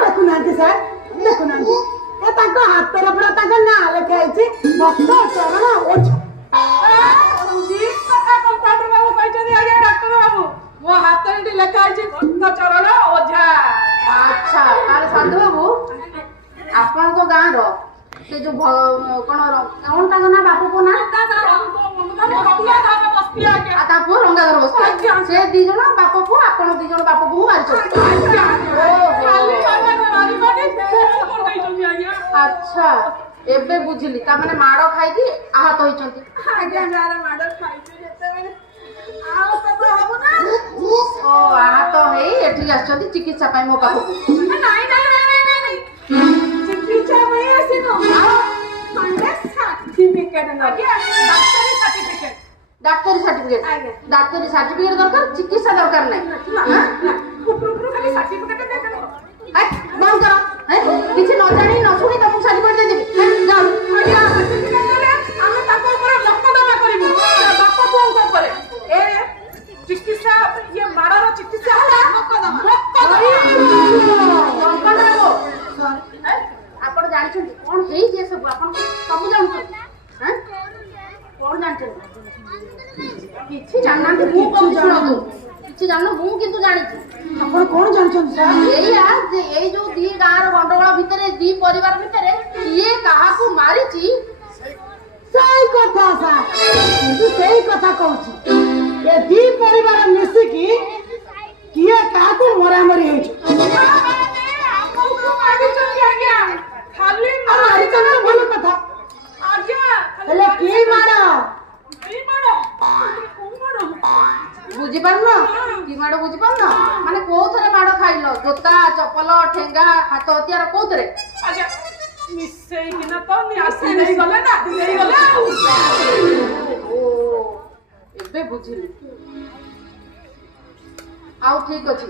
ଦେଖୁନାହାନ୍ତି ସାର୍ ଦେଖୁନାହାନ୍ତି ଏ ତାଙ୍କ ହାତରେ ପୁରା ତାଙ୍କ ନାଁ ଲେଖା ହେଇଛି ଭକ୍ତ ଚରଣ ଓଝା। ଡାକ୍ତର ବାବୁ ମୋ ହାତରେ ଏଠି ଲେଖା ହେଇଛି ଭକ୍ତ ଚରଣ ଓଝା। ଆଚ୍ଛା ତାହେଲେ ସାଧୁ ବାବୁ ଆପଣଙ୍କ ଗାଁର ସେ ଯୋଉ କଣ ତାଙ୍କ ନାଁ ବାପ ପୁଅ ନା? ଆଉ ତା ପୁଅ ରଙ୍ଗାଧର ବସ୍ତି। ସେ ଦି ଜଣ ବାପ ପୁଅ ଆପଣ ଦି ଜଣ ବାପ ପୁଅ ମାରିଛନ୍ତି। ଆଚ୍ଛା ଏବେ ବୁଝିଲି ତାମାନେ ମାଡ଼ ଖାଇକି ଆହତ ହେଇଛନ୍ତି। ଓ ଆହତ ହେଇ ଏଠିକି ଆସିଛନ୍ତି ଚିକିତ୍ସା ପାଇଁ ମୋ ପାଖକୁ। ଚିକିତ୍ସା ପାଇଁ ଆସିନୁ ଡାକ୍ତରୀ ସାର୍ଟିଫିକେଟ ଡାକ୍ତରୀ ସାର୍ଟିଫିକେଟ ଦରକାର ଚିକିତ୍ସା ଦରକାର ନାହିଁ। ବନ୍ଦ କର କିଛି ନ ଜାଣି ନ ଶୁଣି ତମକୁ ସାର୍ଟିଫିକେଟ ଦେଇଦେବି। ଆମେ ତାଙ୍କ ଉପରେ ମକଦ୍ଦମା କରିବୁ ବାପ ପୁଅଙ୍କ ଉପରେ। ଏ ଚିକିତ୍ସା ଇଏ ମାଡ଼ର ଚିକିତ୍ସା ହେଲା ଆପଣ ଜାଣିଛନ୍ତି କଣ ହେଇଛି ଏସବୁ? ଆପଣ ସବୁ ଜାଣୁଛନ୍ତି? କଣ ଜାଣିଛନ୍ତି? କିଛି ଜାଣିନାହାନ୍ତି। ମୁଁ କହୁଛି ଶୁଣନ୍ତୁ କିଛି ଜାଣିନ ମୁଁ କିନ୍ତୁ ଜାଣିଛି। ଆପଣ କଣ ଜାଣିଛନ୍ତି ସାର୍? ଏଇଆ ଯେ ଏଇ ଯୋଉ ଦି ଗାଁର ଗଣ୍ଡଗୋଳ ଭିତରେ ଦି ପରିବାର ଭିତରେ କିଏ କାହାକୁ ମାରିଛି ସେଇ କଥା ସାର୍ କିନ୍ତୁ ସେଇ କଥା କହୁଛି ଏ ଦି ପରିବାର ମିଶିକି କିଏ କାହାକୁ ମରାମରି ହେଇଛି। ଭଲ କଥା ହେଲେ କି ମାଡ଼? ବୁଝିପାରୁନ କି ମାଡ଼ ବୁଝିପାରୁନ? ମାନେ କୋଉଥିରେ ମାଡ଼ ଖାଇଲ? ଜୋତା ଚପଲ ଠେଙ୍ଗା ହାତ ହତିଆର କୋଉଥିରେ? ମିଶେଇକିନା ତ ଆସି ନେଇଗଲେ ନାତି ନେଇଗଲେ ଆଉ। ଓ ଏବେ ବୁଝିଲି। ଆଉ ଠିକ ଅଛି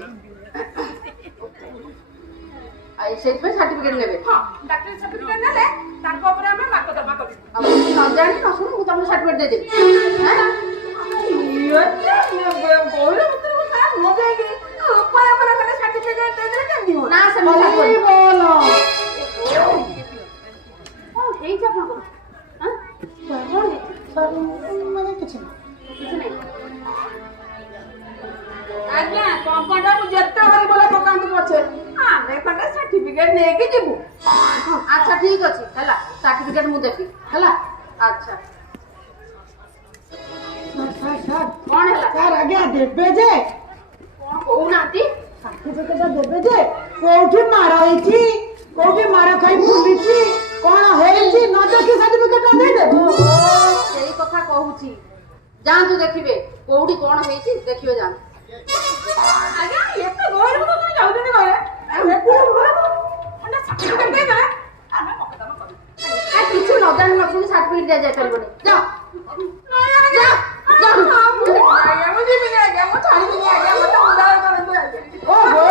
ସେଇଥିପାଇଁ ସାର୍ଟିଫିକେଟ ନେବେ। ହଁ ଡାକ୍ତରୀ ସାର୍ଟିଫିକେଟ ନେଲେ ତାଙ୍କ ଉପରେ ଆମେ ମକଦ୍ଦମା କରିବୁ। ଆଉ ନ ଜାଣି ନ ଶୁଣି ମୁଁ ତମକୁ ସାର୍ଟିଫିକେଟ ଦେଇଦେବି। ନା ସେମିତି ହେଇଛି ଆପଣଙ୍କର? ମାନେ କିଛି କିଛି ନାହିଁ। ଆଜ୍ଞା କମ୍ପାଉଣ୍ଡର ଯେତେ ହରିବୋଲ ପକାନ୍ତୁ ପଛେ ଆମେ ଖଣ୍ଡେ ସାର୍ଟିଫିକେଟ ନେଇକି ଯିବୁ। ଆଚ୍ଛା ଠିକ ଅଛି ହେଲା ସାର୍ଟିଫିକେଟ ମୁଁ ଦେବି ହେଲା। ଆଚ୍ଛା କଣ ହେଲା? ସାର୍ ଆଜ୍ଞା ଦେବେ ଯେ କଣ କହୁନାହାନ୍ତି? ସାର୍ଟିଫିକେଟ ଦେବେ ଯେ କୋଉଠି ମାଡ଼ ହେଇଛି କୋଉଠି ମାଡ଼ ଖାଇ ବୁଲିଛି କଣ ହେଇଛି ନ ଦେଖି ସାର୍ଟିଫିକେଟ ଦେଇଦେବେ। ସେଇ କଥା କହୁଛି ଯାଆନ୍ତୁ ଦେଖିବେ କୋଉଠି କଣ ହେଇଛି ଦେଖିବେ ଯାଆନ୍ତୁ। ଆଜ୍ଞା ଏତେ ଗହଳି ତ ଯାଉଛନ୍ତି ଘରେ ସାର୍ଟିଫିକେଟ ଦେଇଦେଲେ ଆମେ ମକଦ୍ଦମା କରିବୁ। କିଛି ନ ଜାଣି ନ ଶୁଣି ସାର୍ଟିଫିକେଟ ଦିଆଯାଇ ପାରିବନି। ଯାଅ ମୁଁ ଯିବିନି ଆଜ୍ଞା ମୁଁ ଛାଡ଼ିବିନି ଆଜ୍ଞା ମତେ ଉଦ୍ଧାର କରନ୍ତୁ ଆଜ୍ଞା। ଓହୋ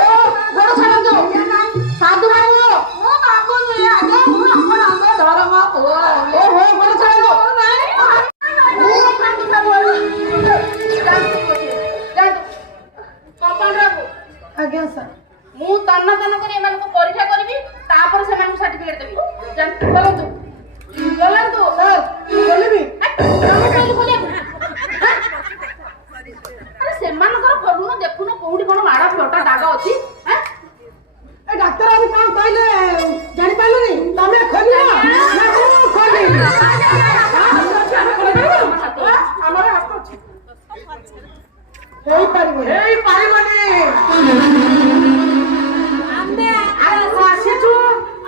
ଗୋଡ଼ ଛାଡ଼ନ୍ତୁ ସାଧୁ ବାବୁ ମୁଁ ବାବୁ ନୁହେଁ ଆଜ୍ଞା ମୁଁ ଆପଣଙ୍କର ଧର୍ମ ପୁଅ। ଓହୋ ଗୋଡ଼ ଛାଡ଼ନ୍ତୁ। ଆଜ୍ଞା ସାର୍ ମୁଁ ତନ୍ନ ତନ୍ନ କରି ଏମାନଙ୍କୁ ପରୀକ୍ଷା କରିବି ତାପରେ ସେମାନଙ୍କୁ ସାର୍ଟିଫିକେଟ ଦେବି। ଚାଲନ୍ତୁ ଚାଲନ୍ତୁ ବୋଲିବି ଆରେ ସେମାନଙ୍କର ଖୋଲୁନ ଦେଖୁନ କୋଉଠି କଣ ମାଡ଼ ଫଟା ଦାଗ ଅଛି। ଏ ଡାକ୍ତର ବାବୁ କଣ କହିଲେ ଜାଣିପାରିଲୁନି? ତମେ ଖୋଲିବ ନା ମୁଁ ଖୋଲିବି? ଆମର ହାତ ଅଛି ହେଇପାରିବନି ଆମେ ଆସିଛୁ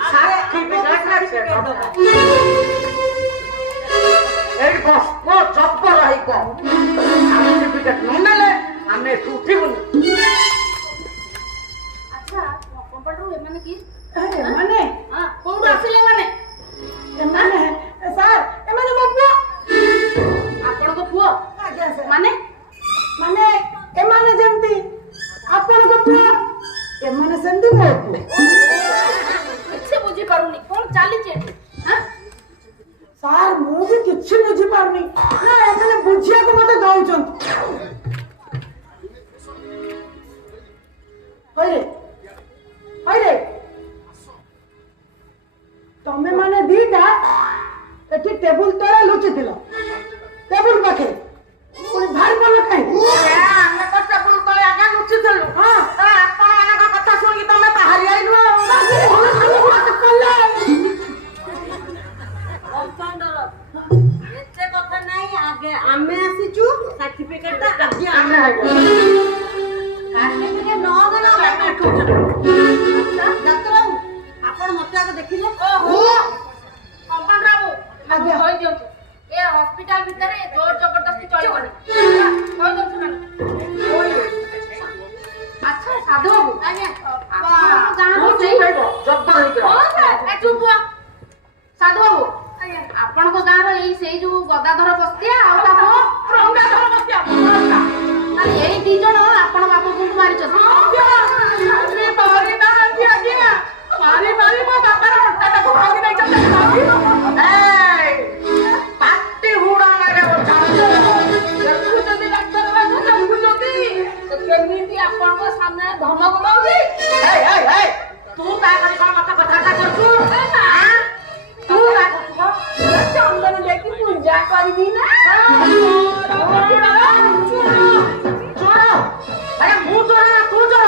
ସାର୍ଟିଫିକେଟ କମ୍ପାଉଣ୍ଡର ଏମାନେ କି ଏମାନେ ହଁ କୋଉଠୁ ଆସିଲେ ଏମାନେ ଏମାନେ ସାର୍ ଏମାନେ ମୋ ପୁଅ। ଆପଣଙ୍କ ପୁଅ ଆଜ୍ଞା ସାର୍। ମାନେ ମାନେ ଏମାନେ ଯେମିତି ଆପଣଙ୍କ ପୁଅ ଏମାନେ ସେମିତି ମୋ ପୁଅ। କିଛି ବୁଝିପାରୁନି କଣ ଚାଲିଛି ଏଠି ସାର୍ ମୁଁ ବି କିଛି ବୁଝିପାରୁନି ନା ଏମାନେ ବୁଝିବାକୁ ମତେ ଦଉଛନ୍ତି। ହଇରେ ତମେ ମାନେ ଦିଟା ଏଠି ଟେବୁଲ ତଳେ ଲୁଚିଥିଲ ଟେବୁଲ ପାଖରେ ପୁଣି ଭାରି ଭଲ କାହିଁ? ଆମେ ତ ଟେବୁଲ ତଳେ ଆଜ୍ଞା ଲୁଚିଥିଲୁ। ହଁ ଆପଣ ମାନଙ୍କ କଥା ଶୁଣିକି ତମେ ବାହାରି ଆଇଲୁ ଆଉ। ଏତେ କଥା ନାହିଁ ଆଗେ ଆମେ ଆସିଛୁ ସାର୍ଟିଫିକେଟ ଟା ଆଜି ଆମେ ସାର୍ଟିଫିକେଟ ନ ଦେଲେ ଆମେ ଡାକ୍ତର ବାବୁ ଆପଣ ମତେ ଆଗ ଦେଖିଲେ। କମ୍ପାଉଣ୍ଡର ବାବୁ ଆଜ୍ଞା। କହିଦିଅନ୍ତୁ ଏ ହସ୍ପିଟାଲ ଭିତରେ ଜୋର ଜବରଦସ୍ତି ଚଳିବନି କହିଦିଅନ୍ତୁ ମ୍ୟାମ୍। ଆଚ୍ଛା ସାଧୁ ବାବୁ ଆଜ୍ଞା ଆପଣଙ୍କ ଗାଁର ସେଇ ଚୁପ ହୁଅ। ସାଧୁ ବାବୁ ଆପଣଙ୍କ ଗାଁର ସେଇ ଯୋଉ ଗଦାଧର ବସ୍ତିଆ ଆଉ ତା ପୁଅ ଗଙ୍ଗାଧର ବସ୍ତିଆ ତାହେଲେ ଏଇ ଦି ଜଣ ଆପଣ ବାପା ବୋଉଙ୍କୁ ମାରିଛନ୍ତି। ପାଟି ହୁଡା ଦେଖୁଛନ୍ତି ଡାକ୍ତର ବାବୁ ଦେଖୁଛନ୍ତି କେମିତି ଆପଣଙ୍କ ସାମ୍ନାରେ ଧମକ ଦଉଛି। ତୁ ତାପରେ କଣ ମତେ କଥାଟା କରୁଛୁ? ତୁ ଚନ୍ଦନ ଯାଇକି ପୂଜା କରିବି ନା ମୁଁ ଚୋର ତୁ ଚୋର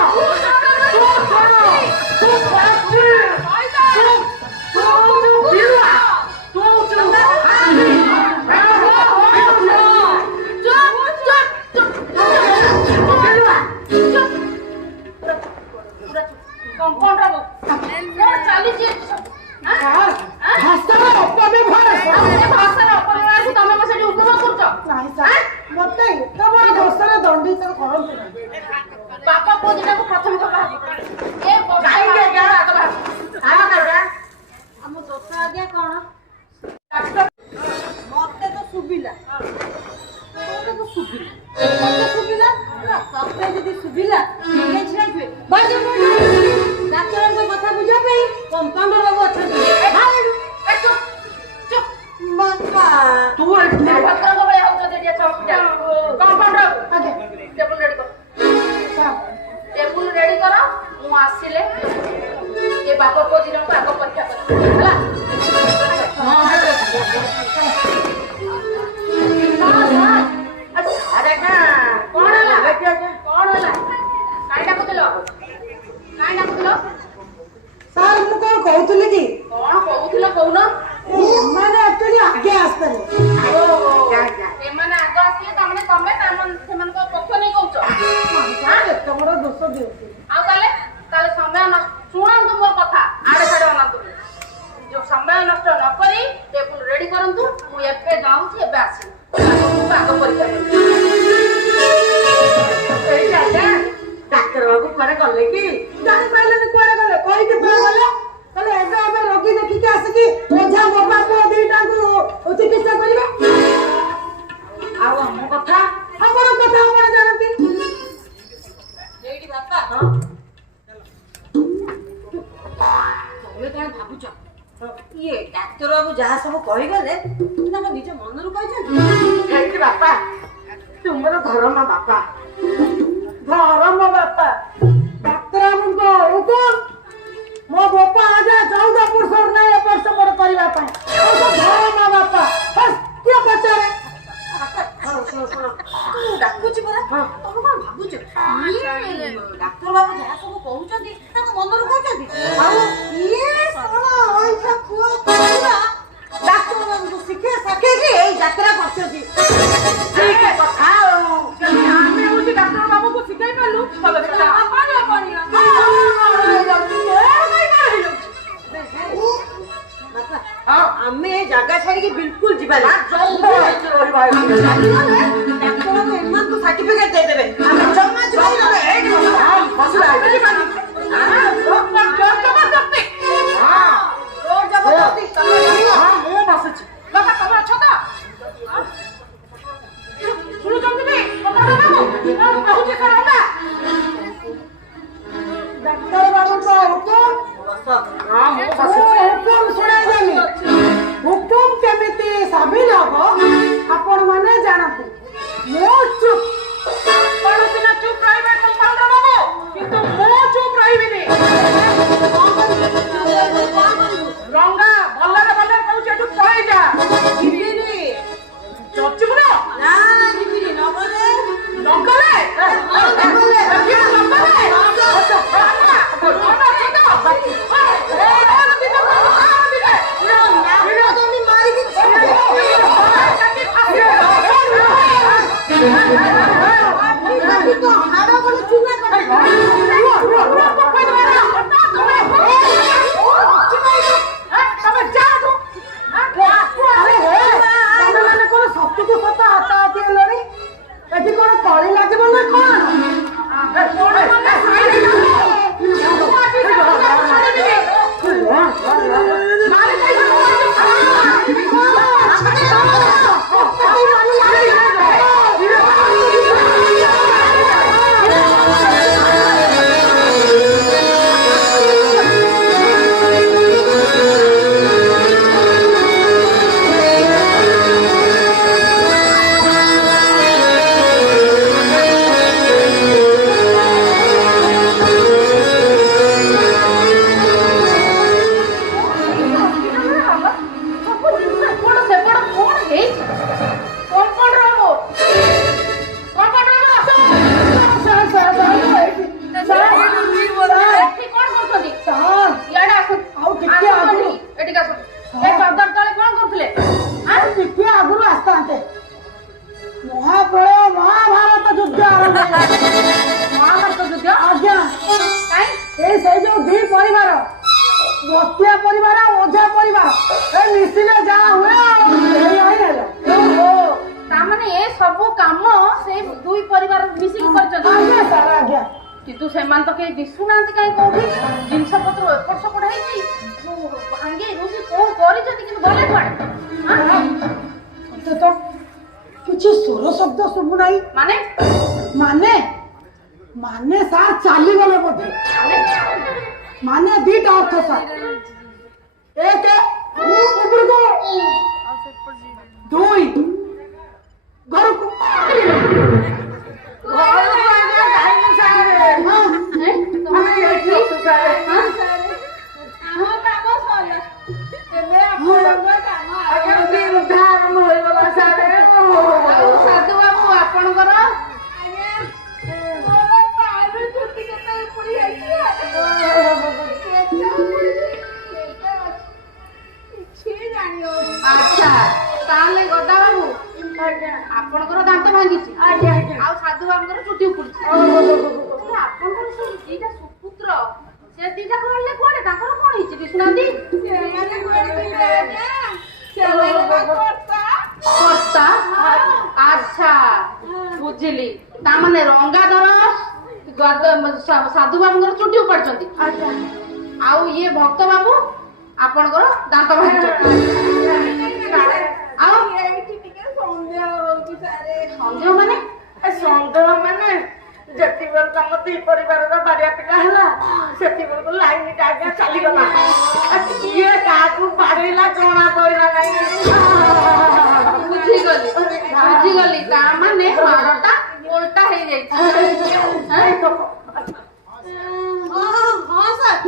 ଚାଲିଛି ଭାଷାର ଅପବ୍ୟବହାର ତମେ ମୋ ସେଠି ଉପଭୋଗ କରୁଛ। ନାହିଁ ସାର୍ ମତେ ଏତେ ବଡ ଦୋଷରେ ଦଣ୍ଡିତ କରନ୍ତୁ ନାହିଁ। ବାପା ପୁଅ ଦିଟାକୁ ପ୍ରଥମ କଥା ଆମ ଦୋଷ ଆଜ୍ଞା କଣ ମତେ ତ ଶୁଭିଲା ତତେ ଯଦି ଶୁଭିଲା ଡାକ୍ତରଙ୍କ କଥା ବୁଝିବା ପାଇଁ କମ୍ପାଉଣ୍ଡର ବାବୁ ଅଛନ୍ତି। ତୁ ଭଦ୍ରକ ଭଳିଆ ହଉଛନ୍ତି କମ୍ପାଉଣ୍ଡର ଟେବୁଲ ରେଡି କର ଟେବୁଲ ରେଡି କର ମୁଁ ଆସିଲେ ଏ ବାପ ପୁଅ ଦି ଜଣଙ୍କୁ ଆଗ ପରୀକ୍ଷା କରିବି ହେଲା। କଣ ହେଲା କାଇଁ ଡାକୁଥିଲ ସାର୍ ମୁଁ କଣ କହୁଥିଲି କି କଣ କହୁଥିଲ କହୁନ। ଏମାନେ ଆକ୍ଚୁଆଲି ଆଗେ ଆସିଥିଲେ। ଏମାନେ ଆଗ ଆସିଲେ ତାମାନେ ତମେ ସେମାନଙ୍କ ପକ୍ଷ ନେଇ କହୁଛ। ଏତେ ବଡ ଦୋଷ ଦିଅନ୍ତି। ଆଉ ତାହେଲେ ସମୟ ଶୁଣନ୍ତୁ ମୋ କଥା ଆଡେ ସାଡେ ଅନାନ୍ତୁ ଯୋଉ ସମୟ ନଷ୍ଟ ନ କରି ଟେବୁଲ ରେଡି କରନ୍ତୁ। ମୁଁ ଏବେ ଯାଉଛି ଏବେ ଆସିବି ଆଗ ପରୀକ୍ଷା କରିବି। ଡାକ୍ତର ବାବୁ କୁଆଡେ ଗଲେ କି? ଜାଣିପାରିଲେନି କୁଆଡେ ଗଲେ କହିକି କୁଆଡେ ଗଲେ କହିଲେ ଏବେ ଆମେ ରୋଗୀ ଦେଖିକି ଆସିକି ଓଝା ବାବା ପୁଅ ଦିଟାଙ୍କୁ ଚିକିତ୍ସା କରିବା। ଆଉ ଆମ କଥା ଆମର କଥା ଆପଣ ଜାଣନ୍ତି। ଏଇଠି ବାପା ତମେ କଣ ଭାବୁଛ ଇଏ ଡାକ୍ତର ବାବୁ ଯାହା ସବୁ କହିଗଲେ ତାଙ୍କ ନିଜ ମନରୁ କହିଛନ୍ତି? ହେଇକି ବାପା ତୁମର ଧରମ ବାପା ଧରମ ବାପା ଡାକ୍ତର ବାବୁଙ୍କ ହୁକୁମ ମୋ ବାପା ଆଜ୍ଞା 14 ବର୍ଷର ନାହିଁ ଏପଟ ସେପଟ କରିବା ପାଇଁ ଧରମ ବାପା କିଏ ପଚାରେ ଡାକୁଛି ପରା ତମେ କଣ ଭାବୁଛ ଡାକ୍ତର ବାବୁ ଯାହା ସବୁ କହୁଛନ୍ତି ତାଙ୍କ ମନରୁ କହିଛନ୍ତି? ଆଉ ଇଏ ଡାକ୍ତର ବାବୁଙ୍କୁ ଶିଖେଇ ଶାଖେଇକି ଏଇ ଯାତ୍ରା କରିଛନ୍ତି। କଥା ଆଉ ଆମେ ହଉଛି ଡାକ୍ତର ବାବୁକୁ ଶିଖେଇ ପାରିଲୁ ଆମେ ଏ ଜାଗା ଛାଡିକି ବିଲକୁଲ ଯିବାନି। ଡାକ୍ତର ବାବୁ ଏମାନଙ୍କୁ ସାର୍ଟିଫିକେଟ ଦେଇଦେବେ। ଆମେ ଜମା ଯିବାନି। ହଁ ମୁଁ ହୁକୁମ ଶୁଣେଇଦେଲି। ହୁକୁମ କେମିତି ସାମିଲ ହବ ଆପଣ ମାନେ ଜାଣନ୍ତୁ। ମୁଁ ଚୁପ, ଆପଣ ସିନା ଚୁପ ରହିବେ କମ୍ପାଉଣ୍ଡର ବାବୁ, କିନ୍ତୁ ମୁଁ ଚୁପ ରହିବିନି। ରଙ୍ଗା ଭଲରେ ଭଲରେ କହୁଛି ଏଠୁ ପଳେଇ ଯା। ଚୁପ ନା କିନ୍ତୁ ସେମାନେ ତ କେହି ଦିଶୁନାହାନ୍ତି କାହିଁ କୋଉଠି ଜିନିଷ ପତ୍ର ଏପଟ ସେପଟ ହେଇଛି ଭାଙ୍ଗି ରୁବି କଣ କରିଛନ୍ତି କିନ୍ତୁ ଗଲେ କୁଆଡେ ତ କିଛି ସ୍ୱର ଶବ୍ଦ ଶୁଭୁ ନାହିଁ। ମାନେ ମାନେ ମାନେ ସାର୍ ଚାଲିଗଲେ ବୋଧେ। ମାନେ ଦିଟା ଅର୍ଥ ସାର୍, ଏକ ଉପରକୁ, ଦୁଇ ଘରକୁ। ସାଧୁ ବାବୁ ଆପଣଙ୍କର ଆଚ୍ଛା ତାହେଲେ ଗଦା ବାବୁ ଆପଣଙ୍କର ଦାନ୍ତ ଭାଙ୍ଗିଛି ଆଉ ସାଧୁ ବାବୁଙ୍କର ଚୁଟି ଉପୁଡିଛି। ଆପଣଙ୍କର ସେ ଦିଟା ସୁପୁତ୍ର ସେ ଦିଟା କହିଲେ କୁଆଡେ ତାଙ୍କର କଣ ହେଇଛି ଦିଶୁନାହାନ୍ତି? କର୍ତ୍ତା ଆଚ୍ଛା ବୁଝିଲି। ତାମାନେ ରଙ୍ଗାଧର ସାଧୁ ବାବୁଙ୍କର ଚୁଟି ଉପାଡିଛନ୍ତି ଆଉ ଇଏ ଭକ୍ତ ବାବୁ ଆପଣଙ୍କର ଦାନ୍ତ ଭାଙ୍ଗିଛନ୍ତି। ଆଉ ସନ୍ଦେହ ମାନେ ସନ୍ଦେହ ମାନେ ଯେତିକି ତମ ଦି ପରିବାରର ବାରିଆ ପିଲା ହେଲା ସେତିକି ଲାଇନ ଟା ଆଜ୍ଞା ଚାଲିଗଲା। କିଏ କାହାକୁ ବାଡେଇଲା ଜଣା ପଡିଲା ନାହିଁ। ବୁଝିଗଲି ତା ମାନେ ମାରଟା ଓଲଟା ହେଇଯାଇଛି। ହଁ ସାର୍,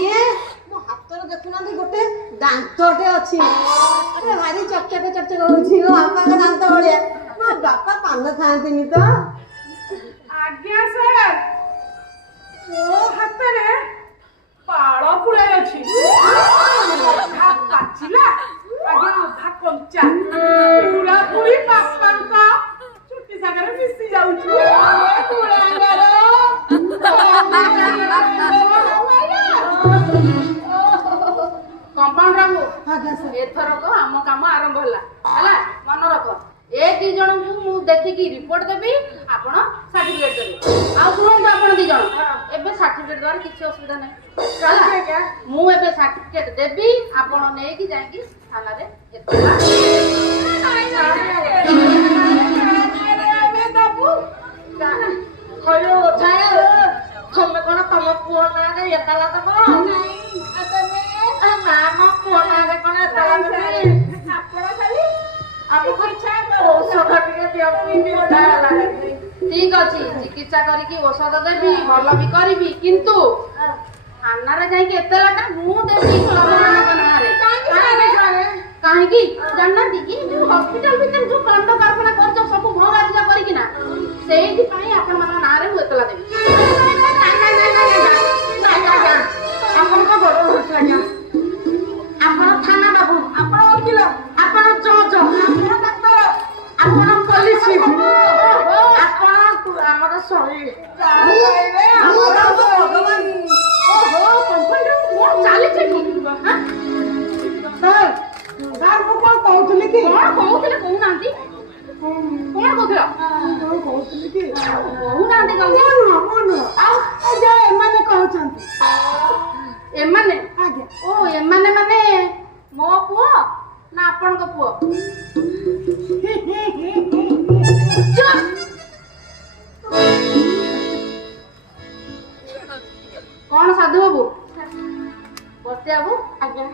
ଇଏ ମୋ ହାତରେ ଦେଖୁନାହାନ୍ତି ଗୋଟେ ଦାନ୍ତଟେ ଅଛି। ଭାରି ଚକଚକ ଚକଚକ ହଉଛି ମୋ ବାପାଙ୍କ ଦାନ୍ତ ଭଳିଆ। ମୋ ବାପା ପାନ ଖାଆନ୍ତିନି ତ। ଆଜ୍ଞା ସାର୍, ମୋ ହାତରେ ପାଳ ପୁଳାଇ ଅଛି। ଅଧା ପାଚିଲା ଆଜ୍ଞା ଅଧା କଞ୍ଚା, ପୁରା ପୁରି ବାପାଙ୍କ ଚୁଟି ସାଙ୍ଗରେ ମିଶି ଯାଉଛି। କମ୍ପାଉଣ୍ଡର ବାବୁ ଏଥରକ ଆମ କାମ ଆରମ୍ଭ ହେଲା ମନେ ରଖ। ଏ ଦି ଜଣଙ୍କୁ ମୁଁ ଦେଖିକି ରିପୋର୍ଟ ଦେବି, ଆପଣ ସାର୍ଟିଫିକେଟ ଦେବେ। ଆଉ ଶୁଣନ୍ତୁ ଆପଣ ଦି ଜଣ ଏବେ ସାର୍ଟିଫିକେଟ ଦେବାର କିଛି ଅସୁବିଧା ନାହିଁ ହେଲା। ମୁଁ ଏବେ ସାର୍ଟିଫିକେଟ ଦେବି, ଆପଣ ନେଇକି ଯାଇକି ଥାନାରେ ତମେ କଣ ତମ ପୁଅ ନାଁରେ ଏତାଲା ଦବ? ନା ମୋ ପୁଅ ନାଁରେ କଣ ଏତଲା ଦେବି? ଆପଣ ଖାଲି ଆମକୁ ଇଚ୍ଛା ଔଷଧ ଟିକେ ଦିଅ ପିଇବି ଲାଗୁଛି। ଠିକ ଅଛି, ଚିକିତ୍ସା କରିକି ଔଷଧ ଦେବି, ଭଲ ବି କରିବି, କିନ୍ତୁ ଥାନାରେ ଯାଇକି ଏତଲାଟା ମୁଁ ଦେବି ତମମାନଙ୍କ ନାଁରେ। କାହିଁକି ଜାଣିନାହାନ୍ତି କି ଯୋଉ ହସ୍ପିଟାଲ ଭିତରେ ଯୋଉ କାଣ୍ଡ କାରଖାନା କରୁଛ ସବୁ ଭଙ୍ଗାରୁଜା କରିକିନା, ସେଇଥିପାଇଁ ଆପଣମାନଙ୍କ ନାଁରେ ମୁଁ ଏତଲା ଦେବି। ଆପଣଙ୍କ ବଡ ହଉଛି ଆଜ୍ଞା। ଆପଣ ଥାନା ବାବୁ, ଆପଣ ଓକିଲ, ଆପଣ ଜଜ, ଆପଣ ଡାକ୍ତର, ଆପଣ ପୋଲିସ, ଆପଣ ଆମର ଶହୀଦ। ଚାଲିଛି ସାର୍ ମୁଁ କଣ କହୁଥିଲି କି? କଣ କହୁଥିଲେ କହୁନାହାନ୍ତି? କଣ କହୁଥିଲ? କହୁଥିଲି କି କହୁନାହାନ୍ତି ଜଲ୍ଦି। ମୁଁ ନୁହଁ ଆଉ ଏ ଯେ ଏମାନେ କହୁଛନ୍ତି। ଏମାନେ ଆଜ୍ଞା ଓ ଏମାନେ ମାନେ ମୋ ପୁଅ ନା ଆପଣଙ୍କ ପୁଅ? କଣ ସାଧୁ ବାବୁ? ବସ୍ତି ବାବୁ? ଆଜ୍ଞା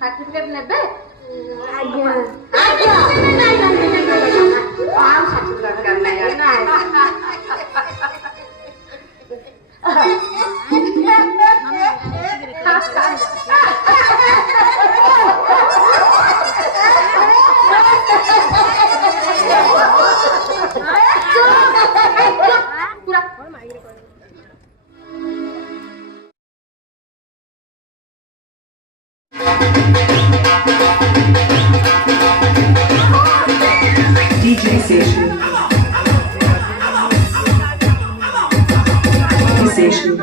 ସାର୍ଟିଫିକେଟ ନେବେ? ଆଜ୍ଞା ଆଉ certificate DJ Station. DJ Station.